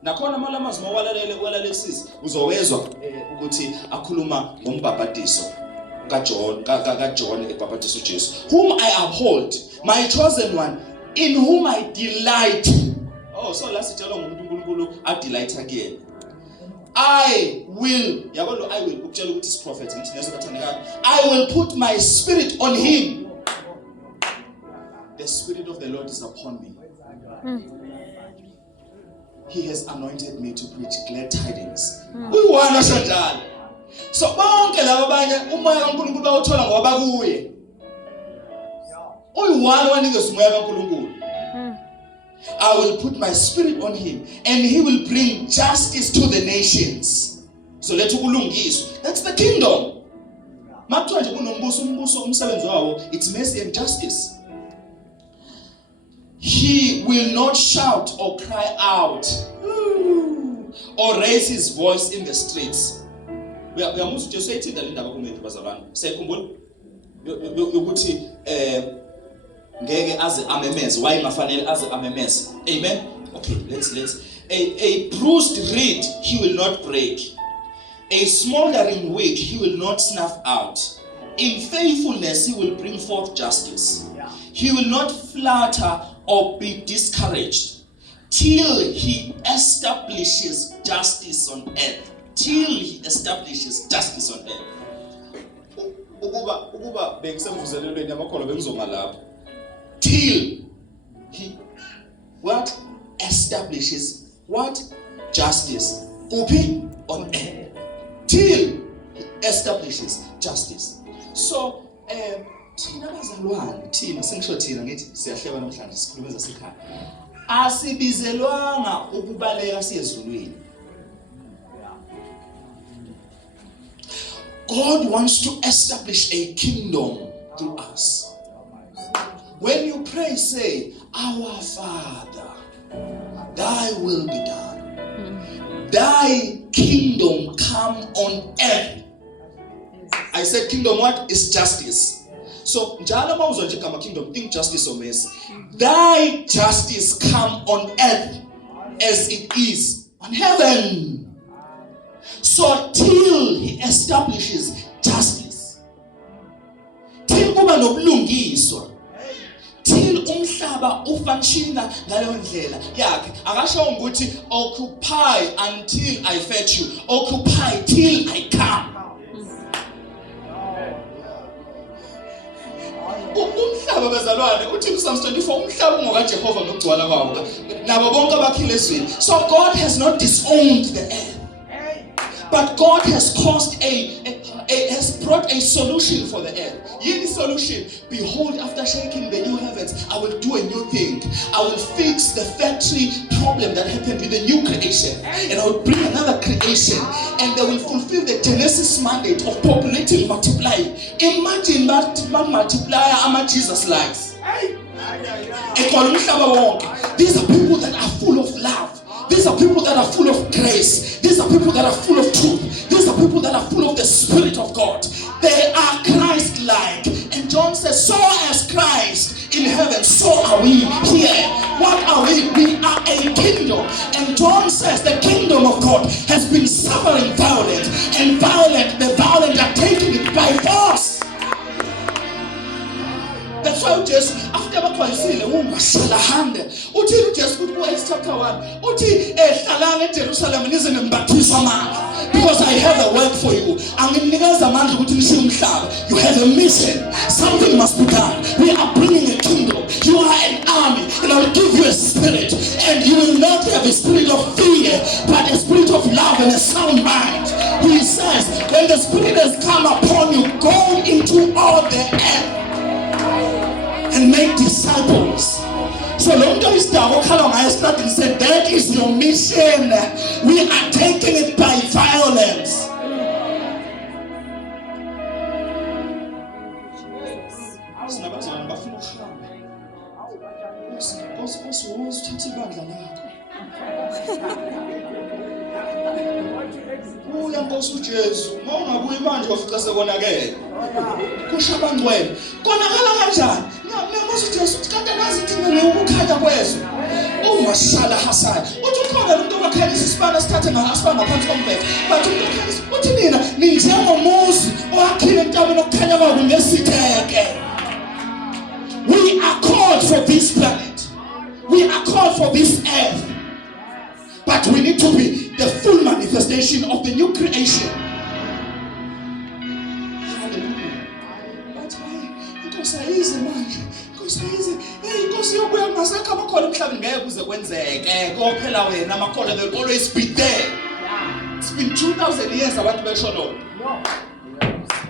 Nakhona malamazi mawalalele kwalalesisi uzowezwa ukuthi akhuluma ngombhabhadiso. kaJohn ebhapatisa uJesu. Whom I uphold, my chosen one, in whom I delight. Oh, so last sitshelwa ngumuntu uNkulunkulu adelight again. I will, yabo lo I will ukutshela ukuthi is prophet ngithi neso bathandekayo. I will put my spirit on him. The spirit of the Lord is upon me. He has anointed me to preach glad tidings. Uyiwana shanjalo. So bonke laba abanye umoya kaNkulunkulu bawuthola ngoba bakuye. Uyiwana wanikeza umoya kaNkulunkulu. I will put my spirit on him and he will bring justice to the nations. So lethu kulungiswa. That's the kingdom. Makuthiwa nje kunombuso umsebenzi wawo, it's mercy and justice. He will not shout or cry out or raise his voice in the streets. Uyamuzwa uJesu uyayithinda le ndaba kumephi bazalwane? Sayikhumbula ukuthi ngeke aze amemeze, wayengafanele aze amemeze. Amen. Okay, let's a bruised reed he will not break. A smoldering wick he will not snuff out. In faithfulness he will bring forth justice. He will not flutter or be discouraged till he establishes justice on earth. Till he establishes justice on earth. Ukuba bengisemvuzelelweni amakholwa bengizoma lapho. Till he what establishes what justice uphi on earth. Till he establishes justice. So thina bazalwane, thina sengisho thina ngithi siyahleba namhlanje sikhulumeza sekhaya. Asibizelwanga ukubaleka siyezulwini. God wants to establish a kingdom through us. When you pray, say, Our Father, thy will be done. Thy kingdom come on earth. I said kingdom what? Is justice. So, njalo mawuzwa nje kama kingdom, think justice or mercy. Thy justice come on earth as it is on heaven. So till he establishes justice, till kuba nobulungiswa, till umhlaba ufunctiona ngaleyo ndlela yakhe, akasho ukuthi occupy until I fetch you, occupy till I come. Umhlaba bezalwane uthi Psalms 24 umhlaba ungoka Jehova ngokugcwala kwawo nabo bonke abakhile ezweni. So God has not disowned the earth, but God has caused has brought a solution for the earth. Yini solution? Behold, after shaking the new heavens, I will do a new thing. I will fix the factory problem that happened with the new creation, and I will bring another creation, and they will fulfill the Genesis mandate of populating, multiplying. Imagine that multiplier ama Jesus likes. These are people that are full of love. These are people that are full of grace. These are people that are full of truth. These are people that are full of the Spirit of God. They are Christ-like. And John says, so as Christ in heaven, so are we here. What are we? We are a kingdom. And John says the kingdom of God has been suffering violence. And the violent are taking it by force. That's why Jesus, after bakhwalisile umashalahande uthi uJesu kuthi ku-Acts chapter 1 uthi hlalani eJerusalem nize nibaptizwe amandla, because I have a work for you. Anginikeza amandla ukuthi nishiye umhlaba. You have a mission. Something must be done. We are bringing a kingdom. You are an army, and I will give you a spirit, and you will not have a spirit of fear, but a spirit of love and a sound mind. He says, when the Spirit has come upon you, go into all the earth and make disciples. So long time is started and said, that is your mission. We are taking it by violence. Nkosi uJesu mawungabuyi manje wafica sekonakele kusha abangcwele konakala kanjani? Nkosi uJesu kanti nazi thina le ukukhanya kwezwe Mashallah Hassan. Uthi ukhona umuntu obakhalisa isibane sithathe ngaphansi kombhede. But umuntu okhalisa uthi nina ninjengomuzi owakhile entabeni okukhanya kwawo ngesitheke. We are called for this planet. We are called for this earth. But we need to be the full manifestation of the new creation. Hallelujah. But because I is man. Because you will not come a call of Wednesday, go Pella and Amakola, they'll always be there. It's been 2,000 years I want to mention all.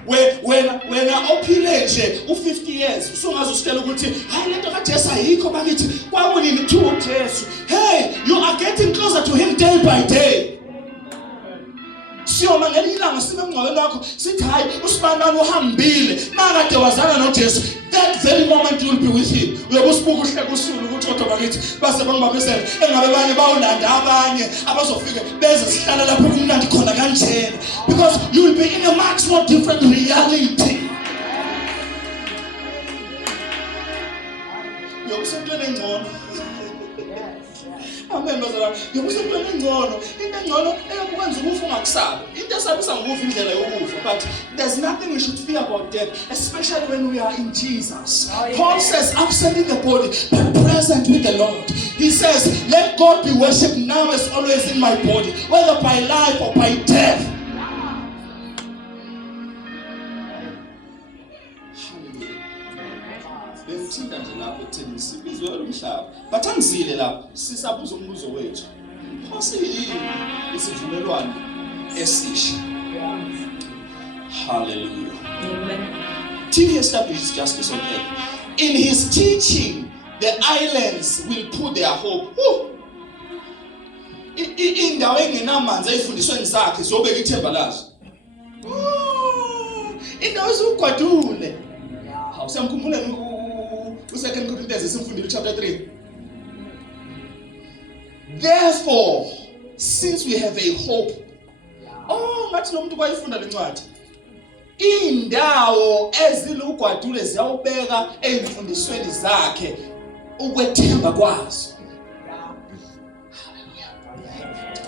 When I opulate 50 years, so as to tell you, I let Jessa, why would you do it? Hey, you are getting closer to him day by day. Sio mangelina ngasime mngcwele wakho sithi hayi usibani uhambile makade wazana noJesu. That very moment you will be with him. Uyobusibuka uhleke usulu ukuthi kodwa bakithi base bangibambisela engabe banye bawulanda abanye abazofika beze sihlala lapho kumnandi khona kanjena, because you will be in a much more different reality. Yokusentweni engcono. Amen bazalwane. Yokusentweni engcono. Into engcono eyokwenza ukufa ungakusabi. Into esabisa ngokufa indlela yokufa. But there's nothing we should fear about death, especially when we are in Jesus. Paul says, absent in the body, but present with the Lord. He says, let God be worshipped now as always in my body, whether by life or by death. Bengithinta nje lapho ekutheni sibizwe umhlaba. But angizile lapho sisabuza umbuzo wethu. Phose yini isivumelwano esisha? Hallelujah. Amen. Till he establishes justice on earth. In his teaching, the islands will put their hope. Indawo engenamanzi ayifundisweni zakhe zobeka ithemba lazo. Indawo ezugwadule. Awusamkhumbula u2 Corinthians simfundile chapter 3. Therefore, since we have a hope. Ngathi lo muntu kwayifunda lencwadi. Indawo ezilugwadule ziyawubeka ezifundisweni zakhe ukwethemba kwazo. Hallelujah.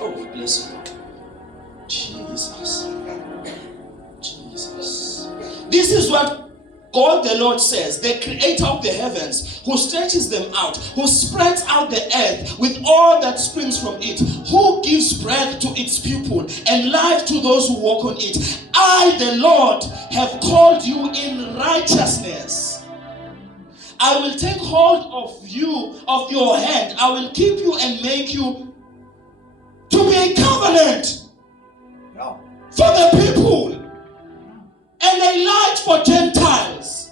Oh, we bless you. Jesus. This is what God the Lord says, the creator of the heavens, who stretches them out, who spreads out the earth with all that springs from it, who gives breath to its people and life to those who walk on it. I, the Lord, have called you in righteousness. I will take hold of you, of your hand. I will keep you and make you to be a covenant for the people and a light for Gentiles.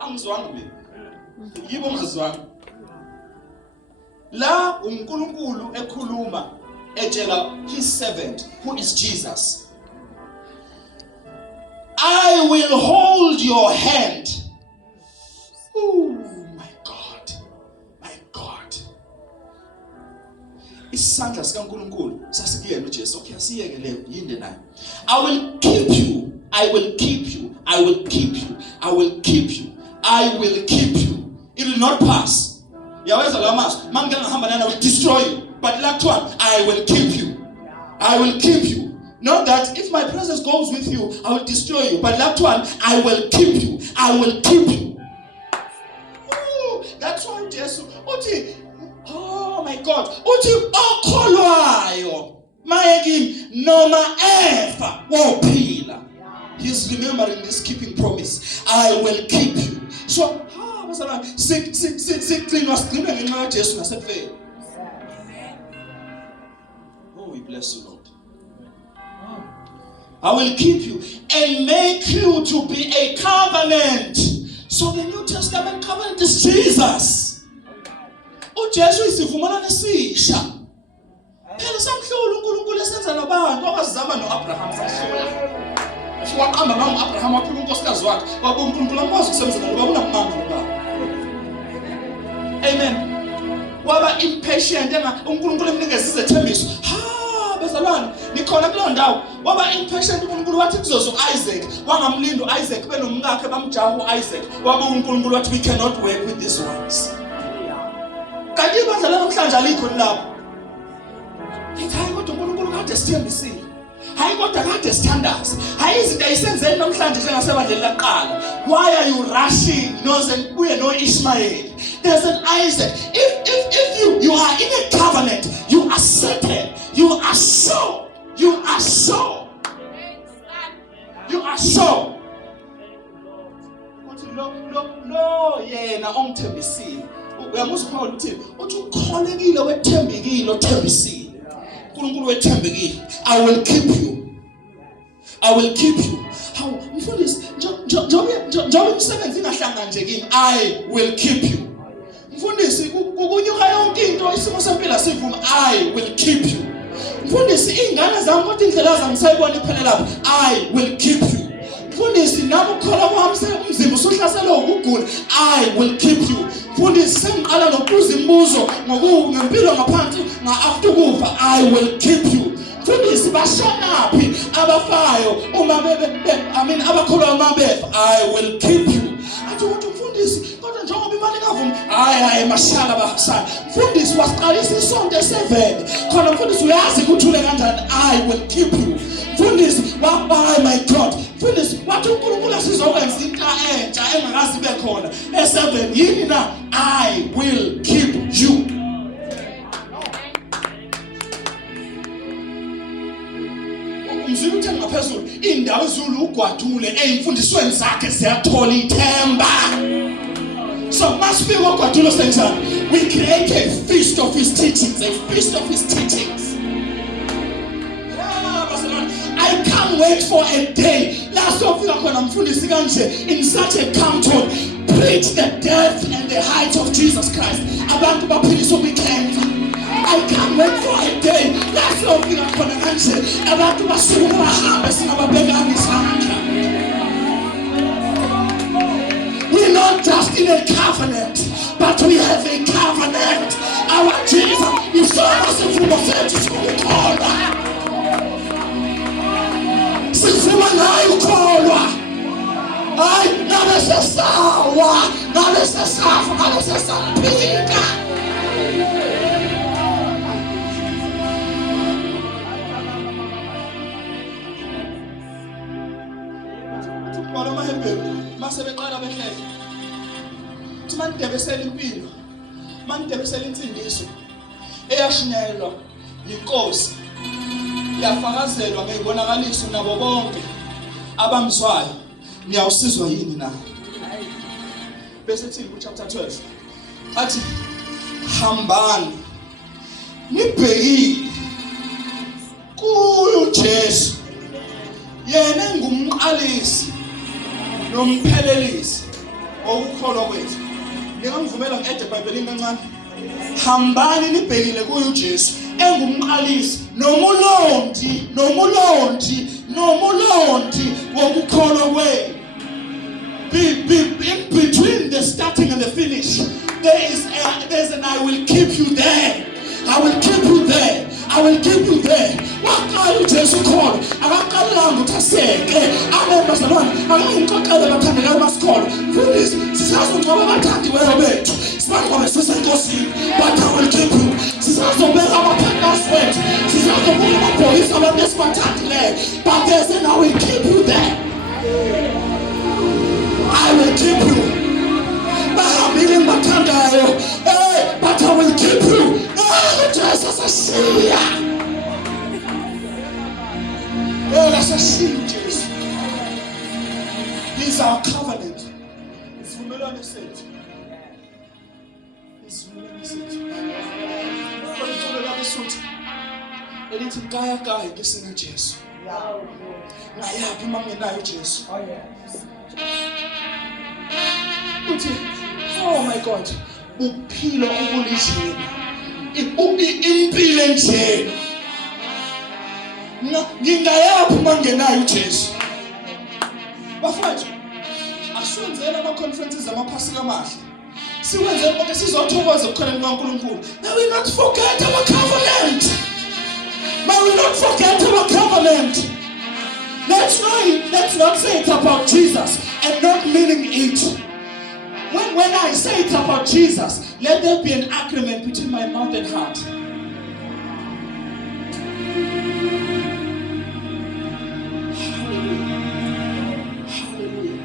Angizwanga mina. Yibo ngizwanga. La uNkulunkulu ekhuluma etshela his servant who is Jesus. I will hold your hand. Oh my God. My God. Isandla sikaNkulunkulu sasikuyena uJesu. Okay, asiyeke leyo yinde nayo. I will keep you. I will keep you. I will keep you. I will keep you. I will keep you. It will not pass. Yaweza lamas. Mangena hamba nana will destroy you. But that one, I will keep you. I will keep you. Not that if my presence goes with you, I will destroy you. But that one, I will keep you. I will keep you. Oh, that's why Jesus. Oh my God. Okholwayo. Mayegim noma efa wophila. He's remembering this keeping promise. I will keep you. So, oh, we bless you, Lord. I will keep you and make you to be a covenant. So the New Testament covenant is Jesus. Oh, Jesus is Abraham waphila unkosikazi wakhe waba uNkulunkulu amwazi kusebenza ngoba unamanga ngoba. Amen. Waba impatient uNkulunkulu emnikeza izethembiso. Bazalwane, khona kuleyo ndawo waba impatient uNkulunkulu wathi kuzozo Isaac wangamlinda uIsaac benomkakhe bamjaha uIsaac wabe uNkulunkulu wathi we cannot work with these ones. Kanti ibandla namhlanje alikho lapho. Hayi kodwa uNkulunkulu kade sithembisile. Hayi kodwa kade sithandaza. Hayi izinto ayisenzeni namhlanje njengasebandleni laqala. Why are you rushing? Noze kuye no Ishmael. There's an Isaac. If you are in a covenant, you are certain, you are sure, you are sure. You are sure. No, yena ongithembisile. Uyamuzwa uPaul uthi ukholekile wethembekile othembisile. uNkulunkulu wethembekile. I will keep you. I will keep you. How mfundisi njobe umsebenzi ingahlanga nje kimi I will keep you. Mfundisi kukunyuka yonke into isimo sempilo sivuma I will keep you. Mfundisi ingane zami kodwa indlela zami sayibona iphelela lapha I will keep you. Mfundisi nami ukukhola kwami umzimba usuhlaselwe ukugula I will keep you. Mfundisi sengiqala nokubuza imibuzo ngempilo ngaphansi after ukufa I will keep you. Mfundisi bashonaphi abafayo uma abakholwa uma befa I will keep you. Athi uthi mfundisi kodwa njengoba imali ngavuma hayi mashala bahasana. Mfundisi wasiqalisa isonto e7 khona mfundisi uyazi ukuthule kanjani I will keep you. Mfundisi why my God. Mfundisi wathi uNkulunkulu asizokwenza into entsha engakazi ibe khona e7 yini na I will keep you. Umzulu uthi ngaphezulu indawo ezulu ugwadule ezimfundisweni zakhe siyathola ithemba. So must be what Gwadulo says. We create a feast of his teachings, a feast of his teachings. I can't wait for a day. Last of you are mfundisi kanje in such a canton preach the death and the height of Jesus Christ. Abantu baphiliswa weekend. I can't wait for a day. Last of you are kanje abantu basukuma bahambe singababhekani isandla. We're not just in a covenant, but we have a covenant. Our Jesus is so awesome for us to call. Sifuma nayo ukholwa. Hayi ngabe sesawa, ngabe sesafa, ngabe sesaphika. Baloma hembele, mase beqala behlele. Uthi mandebesela impilo, mandebesela insindiso eyashinyelwa yinkosi. Yafakazelwa ngezibonakaliso nabo bonke abamzwayo niyawusizwa yini na bese thiini ku chapter 12 athi hambani nibhekile kuyo Jesu yena engumqalisi nomphelelisi okukholwa kwethu. Ningamvumela ngede eBhayibhelini kancane. Hambani nibhekile kuyo Jesu engumqalisi nomulonji wokukholwa kwenu. In between the starting and the finish there's an I will keep you there. I will keep you there. I will keep you there. Waqala uJesu khona akaqalanga uthaseke abemazalwane akayinkoqela bathandekayo masikholwa. Please sisazongcoba abathandiweyo bethu sibanqobe sisenkosini but I will keep you. Sizazobeka amaphakathi wethu sizazobeka amabhokisi abantu esibathandileyo but there's an I will keep you there. I will keep you. Bahambile bathandayo but I will keep you. Jesus ashiya. Jesus. He's our covenant. Isivumelwano sethu. Isivumelwano sethu. Kodwa sothi elithi kaya ngesina Jesu. Ngayaphi mangenayo Jesu? Uthi oh my God, uphilo obulijeni. Impilo nje. Ngingayaphi mangenayo Jesu? Bafowethu, asenzele ama conferences amaphasika amahle. Siwenze bonke sizothokoza ukukholwa kuNkulunkulu. Now we not forget our covenant. May we not forget our covenant. Let's not say it's about Jesus and not meaning it. When I say it's about Jesus, let there be an agreement between my mouth and heart. Hallelujah.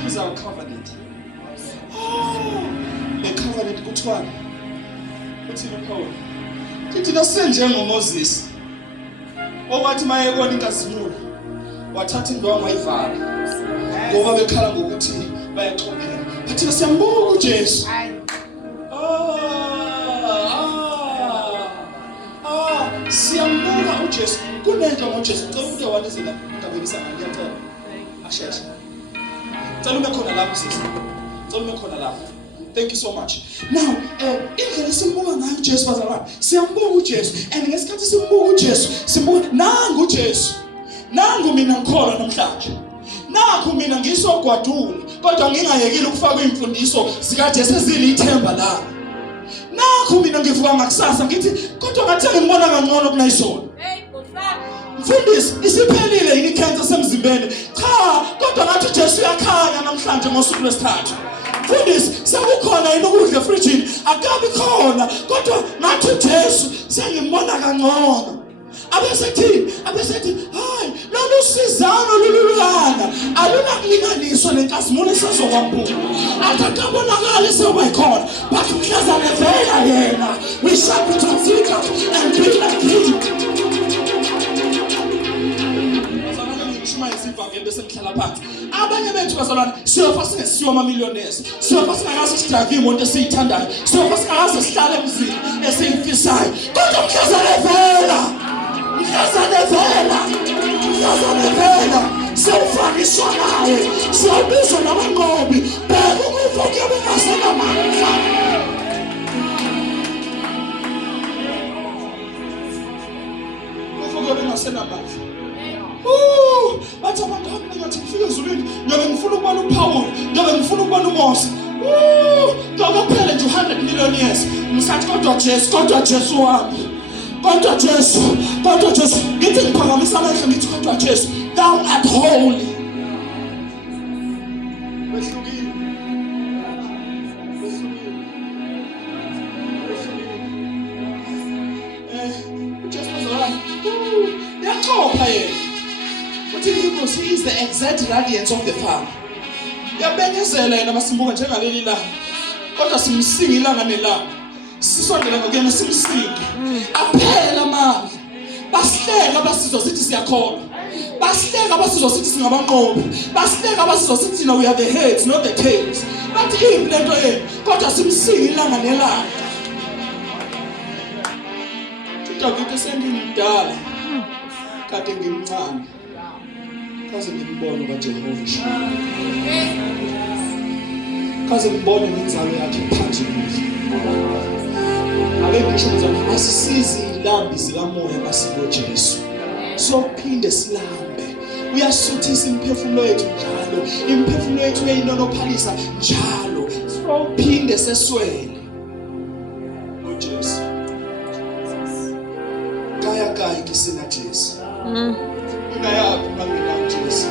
Here's our covenant. The covenant kuthiwa. Uthini Paul? Thina senjengoMoses. Owathi maye kona inkazimulo. Wathatha indwangu wayivala. Ngoba bekhala ngokuthi bayaxophela. Bathi siyambonga uJesu. Siyambonga uJesu. Kunento ngoJesu. Ngicela ukuthi awalizela ngabekisa ngiyacela. Asheshe. Ngicela ube khona lapho sisi. Ngicela ube khona lapho. Thank you so much. Now, indlela simbonga ngayo uJesu bazalwane. Siyambonga uJesu. And ngesikhathi simbonga uJesu, simbonga nangu uJesu. Nangu mina ngikholwa namhlanje. Nakho mina ngisogwadula, kodwa ngingayekile ukufaka imfundiso zikaJesu ezilithemba la. Nakho mina ngivuka ngakusasa ngithi kodwa ngathi ngibona kangcono kunayisona. Mfundisi, isiphelile yini cancer semzimbeni? Cha, kodwa ngathi uJesu uyakhanya namhlanje ngosuku lwesithathu. Mfundisi, sekukhona yini ukudla efrijini? Akabi khona, kodwa ngathi uJesu sengibona kangcono. Abesethi, hayi, lolu sizano lululana, alunakulinganiswa nenkazimulo esazokwambuka. Atakabonakala sewayikhona, but mhlazane vela yena, we shall be transfigured and be like him. Abanye bethu bazalwane siyofa singesiyo ama-millionaires, siyofa singakaze sidrave imoto esiyithandayo, siyofa singakaze sihlale emzini esiyifisayo, kodwa mhlazane vela siyawufaniswa naye, siyawubizwa nabanqobi. Bheka ukufa kuyabe kungasenamandla. Ukufa kuyabe kungasenamandla. Bathi abantu abaningi kufika ezulwini, ngiyabe ngifuna ukubona uPaul, ngiyabe ngifuna ukubona uMose. Kuphela nje 100 million years. Ngisathi kodwa Jesu wami. Kodwa Jesu, ngithi ngiphakamisa amehlo ngithi kodwa Jesu, thou art holy. Wehlukile. Jesu bazalwane, yachopha yena. Uthi Hebrews, he is the exact radiance of the Father. Yabenyezela yena masimbuka njengaleli la. Kodwa simsingi ilanga nelanga. Sisondela ngokuyena simsingi. Aphela amandla. Basihleka basizwa sithi siyakholwa. Basihleka basizwa sithi singabanqobi. Basihleka basizwa sithi thina we are the heads not the tails. Bathi impilo yethu kodwa simsingi ilanga nelanga. David sengimdala. Kade ngimncane. Kaze ngibone kaJehova shaya. Kaze ngibone inzalo yakhe phansi kuhle. Ake ngisho ukuthi asisizi ilambi zikamoya basiko Jesu. Sophinde silambe. Uyasuthisa imphefumulo yethu njalo. Imphefumulo yethu uyayinonophalisa njalo. Sophinde seswele. uJesu. Kaya kisina Jesu. Ngiyaphi mangina uJesu.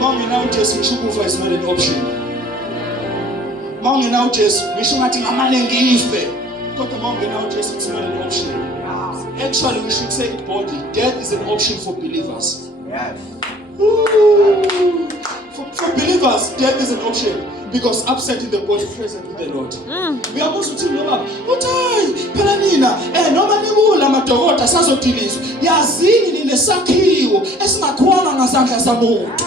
Mangina uJesu ukufa is not an option. Mangina uJesu ngisho ngathi ngamanengi ife. Kodwa mangina uJesu it's not an option. Actually we should say it boldly. Death is an option for believers. Yes. For believers, death is an option because absent in the body, present with the Lord. Uyabuzwa uthi ngoba uthi phela nina noma nikula madokotela sazodilizwa yazini ninesakhiwo esingakhona ngazandla zamuntu.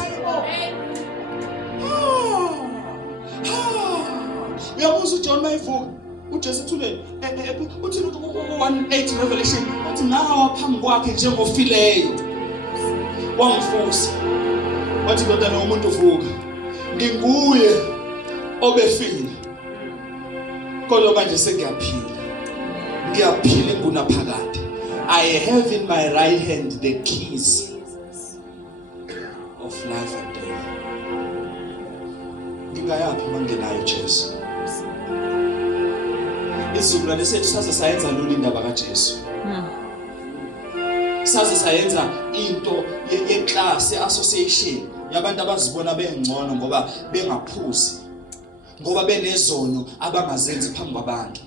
Uyabuzwa uJohn mayivuka uJesu uthuleni uthi ku-1:8 Revelation uthi nawa phambi kwakhe njengofileyo wangifusa wathi ndodana womuntu vuka nginguye obefile kodwa manje ngiyaphila ngunaphakade. I have in my right hand the keys of life and death. Ngingayaphi mangenayo Jesu? isizukulwane sethu saze sayenza lolu indaba kaJesu. Saze sayenza into ye-class association yabantu abazibona bengcono ngoba bengaphuzi, ngoba benezono abangazenzi phambi kwabantu.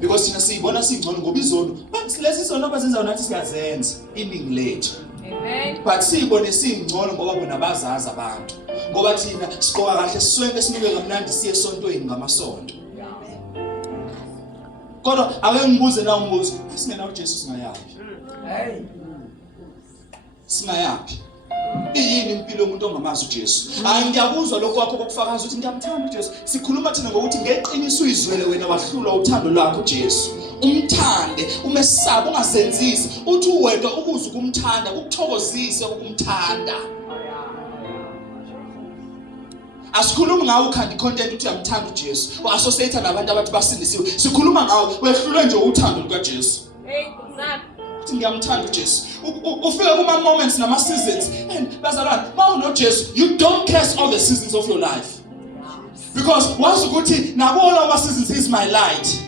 Because thina siyibona singcono ngoba izono lezi izono abazenzayo nathi siyazenza iningi lethu. Amen. But siyibone singcono ngoba bona bazazi abantu. Ngoba thina sikoka kahle siswenke sinuke kamnandi siye esontweni ngamasonto. Kodwa ake ngibuze na umbuzo, singena uJesu singayapi? Singayaphi? Iyini impilo yomuntu ongamazi uJesu? Ngiyakuzwa lokho kwakho kokufakaza ukuthi ngiyamthanda uJesu. Sikhuluma thina ngokuthi ngeqiniso uyizwele wena wahlula uthando lwakho uJesu. Umthande, umesaba, ungasenzisi. Uthi uwedwa ukuze ukumthanda, ukuthokozise ukumthanda. Asikhulumi ngawo khandi content uthi uyamthanda uJesu. Uassociate nabantu abathi basindisiwe. Sikhuluma ngawo wehlule nje uthando lukaJesu. Exactly. Ngiyamthanda uJesu. Ufika kuma moments nama seasons and bazalwane mawuno Jesu you don't curse all the seasons of your life. Because wazi ukuthi nabona ama seasons is my light.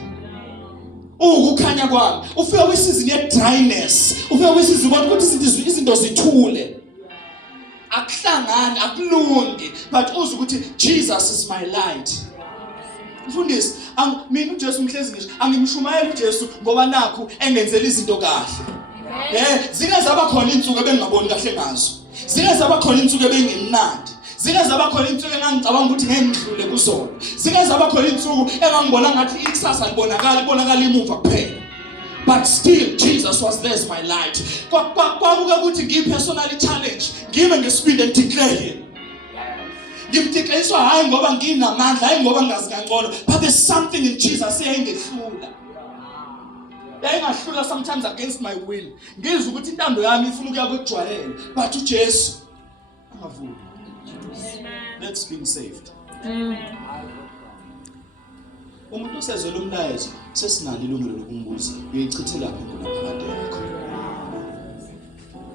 Ukukhanya kwami. Ufika kwi season ye dryness. Ufika kwi season ukuthi izinto zithule. Akuhlangani akulungi but uze ukuthi Jesus is my light. Mfundisi mina uJesu mhlezi ngisho angimshumayela uJesu ngoba nakho engenzela izinto kahle. Zike zaba khona insuku ebengingaboni kahle ngazo. Zike zaba khona insuku ebengimnandi. Zike zaba khona insuku engangicabanga ukuthi ngeke ngidlule kuzona. Zike zaba khona insuku engangibona ngathi ikusasa libonakala imuva kuphela. But still Jesus was there as my light. Kwakuke ukuthi ngiyipersonally challenge ngime ngespeed and declare him. Ngimdeclareiswa hayi ngoba nginamandla, hayi ngoba ngazi kangcono, but there's something in Jesus eyengehlula. Yayengahlula sometimes against my will. Ngizwe ukuthi intando yami ifuna ukuya kwejwayele, but uJesu angavumi. Let's be saved. Umuntu osezwe lo mlayezo sesinalo ilungelo lokumbuza, uyichithela lapho ngonaphakade yakho.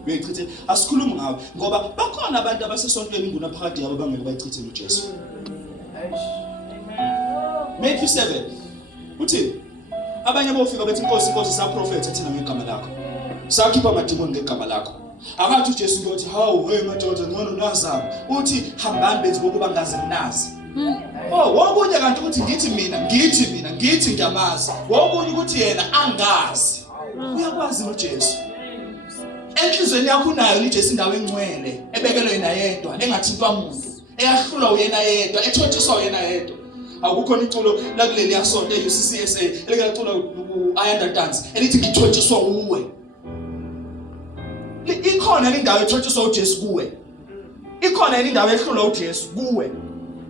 Uyichithela asikhulumi ngawo ngoba bakhona abantu abasesontweni ngonaphakade yabo bangeke bayichithele uJesu. Matthew 7 uthi abanye bofika bethi inkosi sa prophet thina ngegama lakho. Sakhipha amadimoni ngegama lakho. Akathi uJesu ngothi hawu hey madoda ngcono nazama. Uthi hambani benzi bokuba ngaze ninazi. Wokunye kanti ukuthi ngithi ngiyamazi. Wokunye ukuthi yena angazi. Uyakwazi noJesu. Enhlizweni yakho unayo uJesu indawo engcwele ebekelwe yena yedwa engathintwa umuntu. Eyahlulwa uyena yedwa, ethotshiswa uyena yedwa. Akukhona iculo la kuleli yasonto eUCCSA elikacula uAyanda Dance elithi ngithotshiswa uwe. Ikhona indawo ethotshiswa uJesu kuwe. Ikhona indawo ehlulwa uJesu kuwe.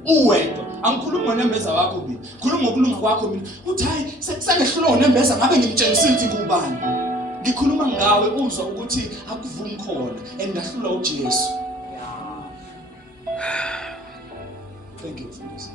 Uwedwa. Angikhulumi ngonembeza wakho mina. Ngikhuluma ngokulunga kwakho mina. Uthi hayi sengehlulwa ngonembeza ngabe ngimtshengisile ukuthi ngubani. Ngikhuluma ngawe uzwa ukuthi akuvumi khona engahlulwa uJesu. Thank you for this.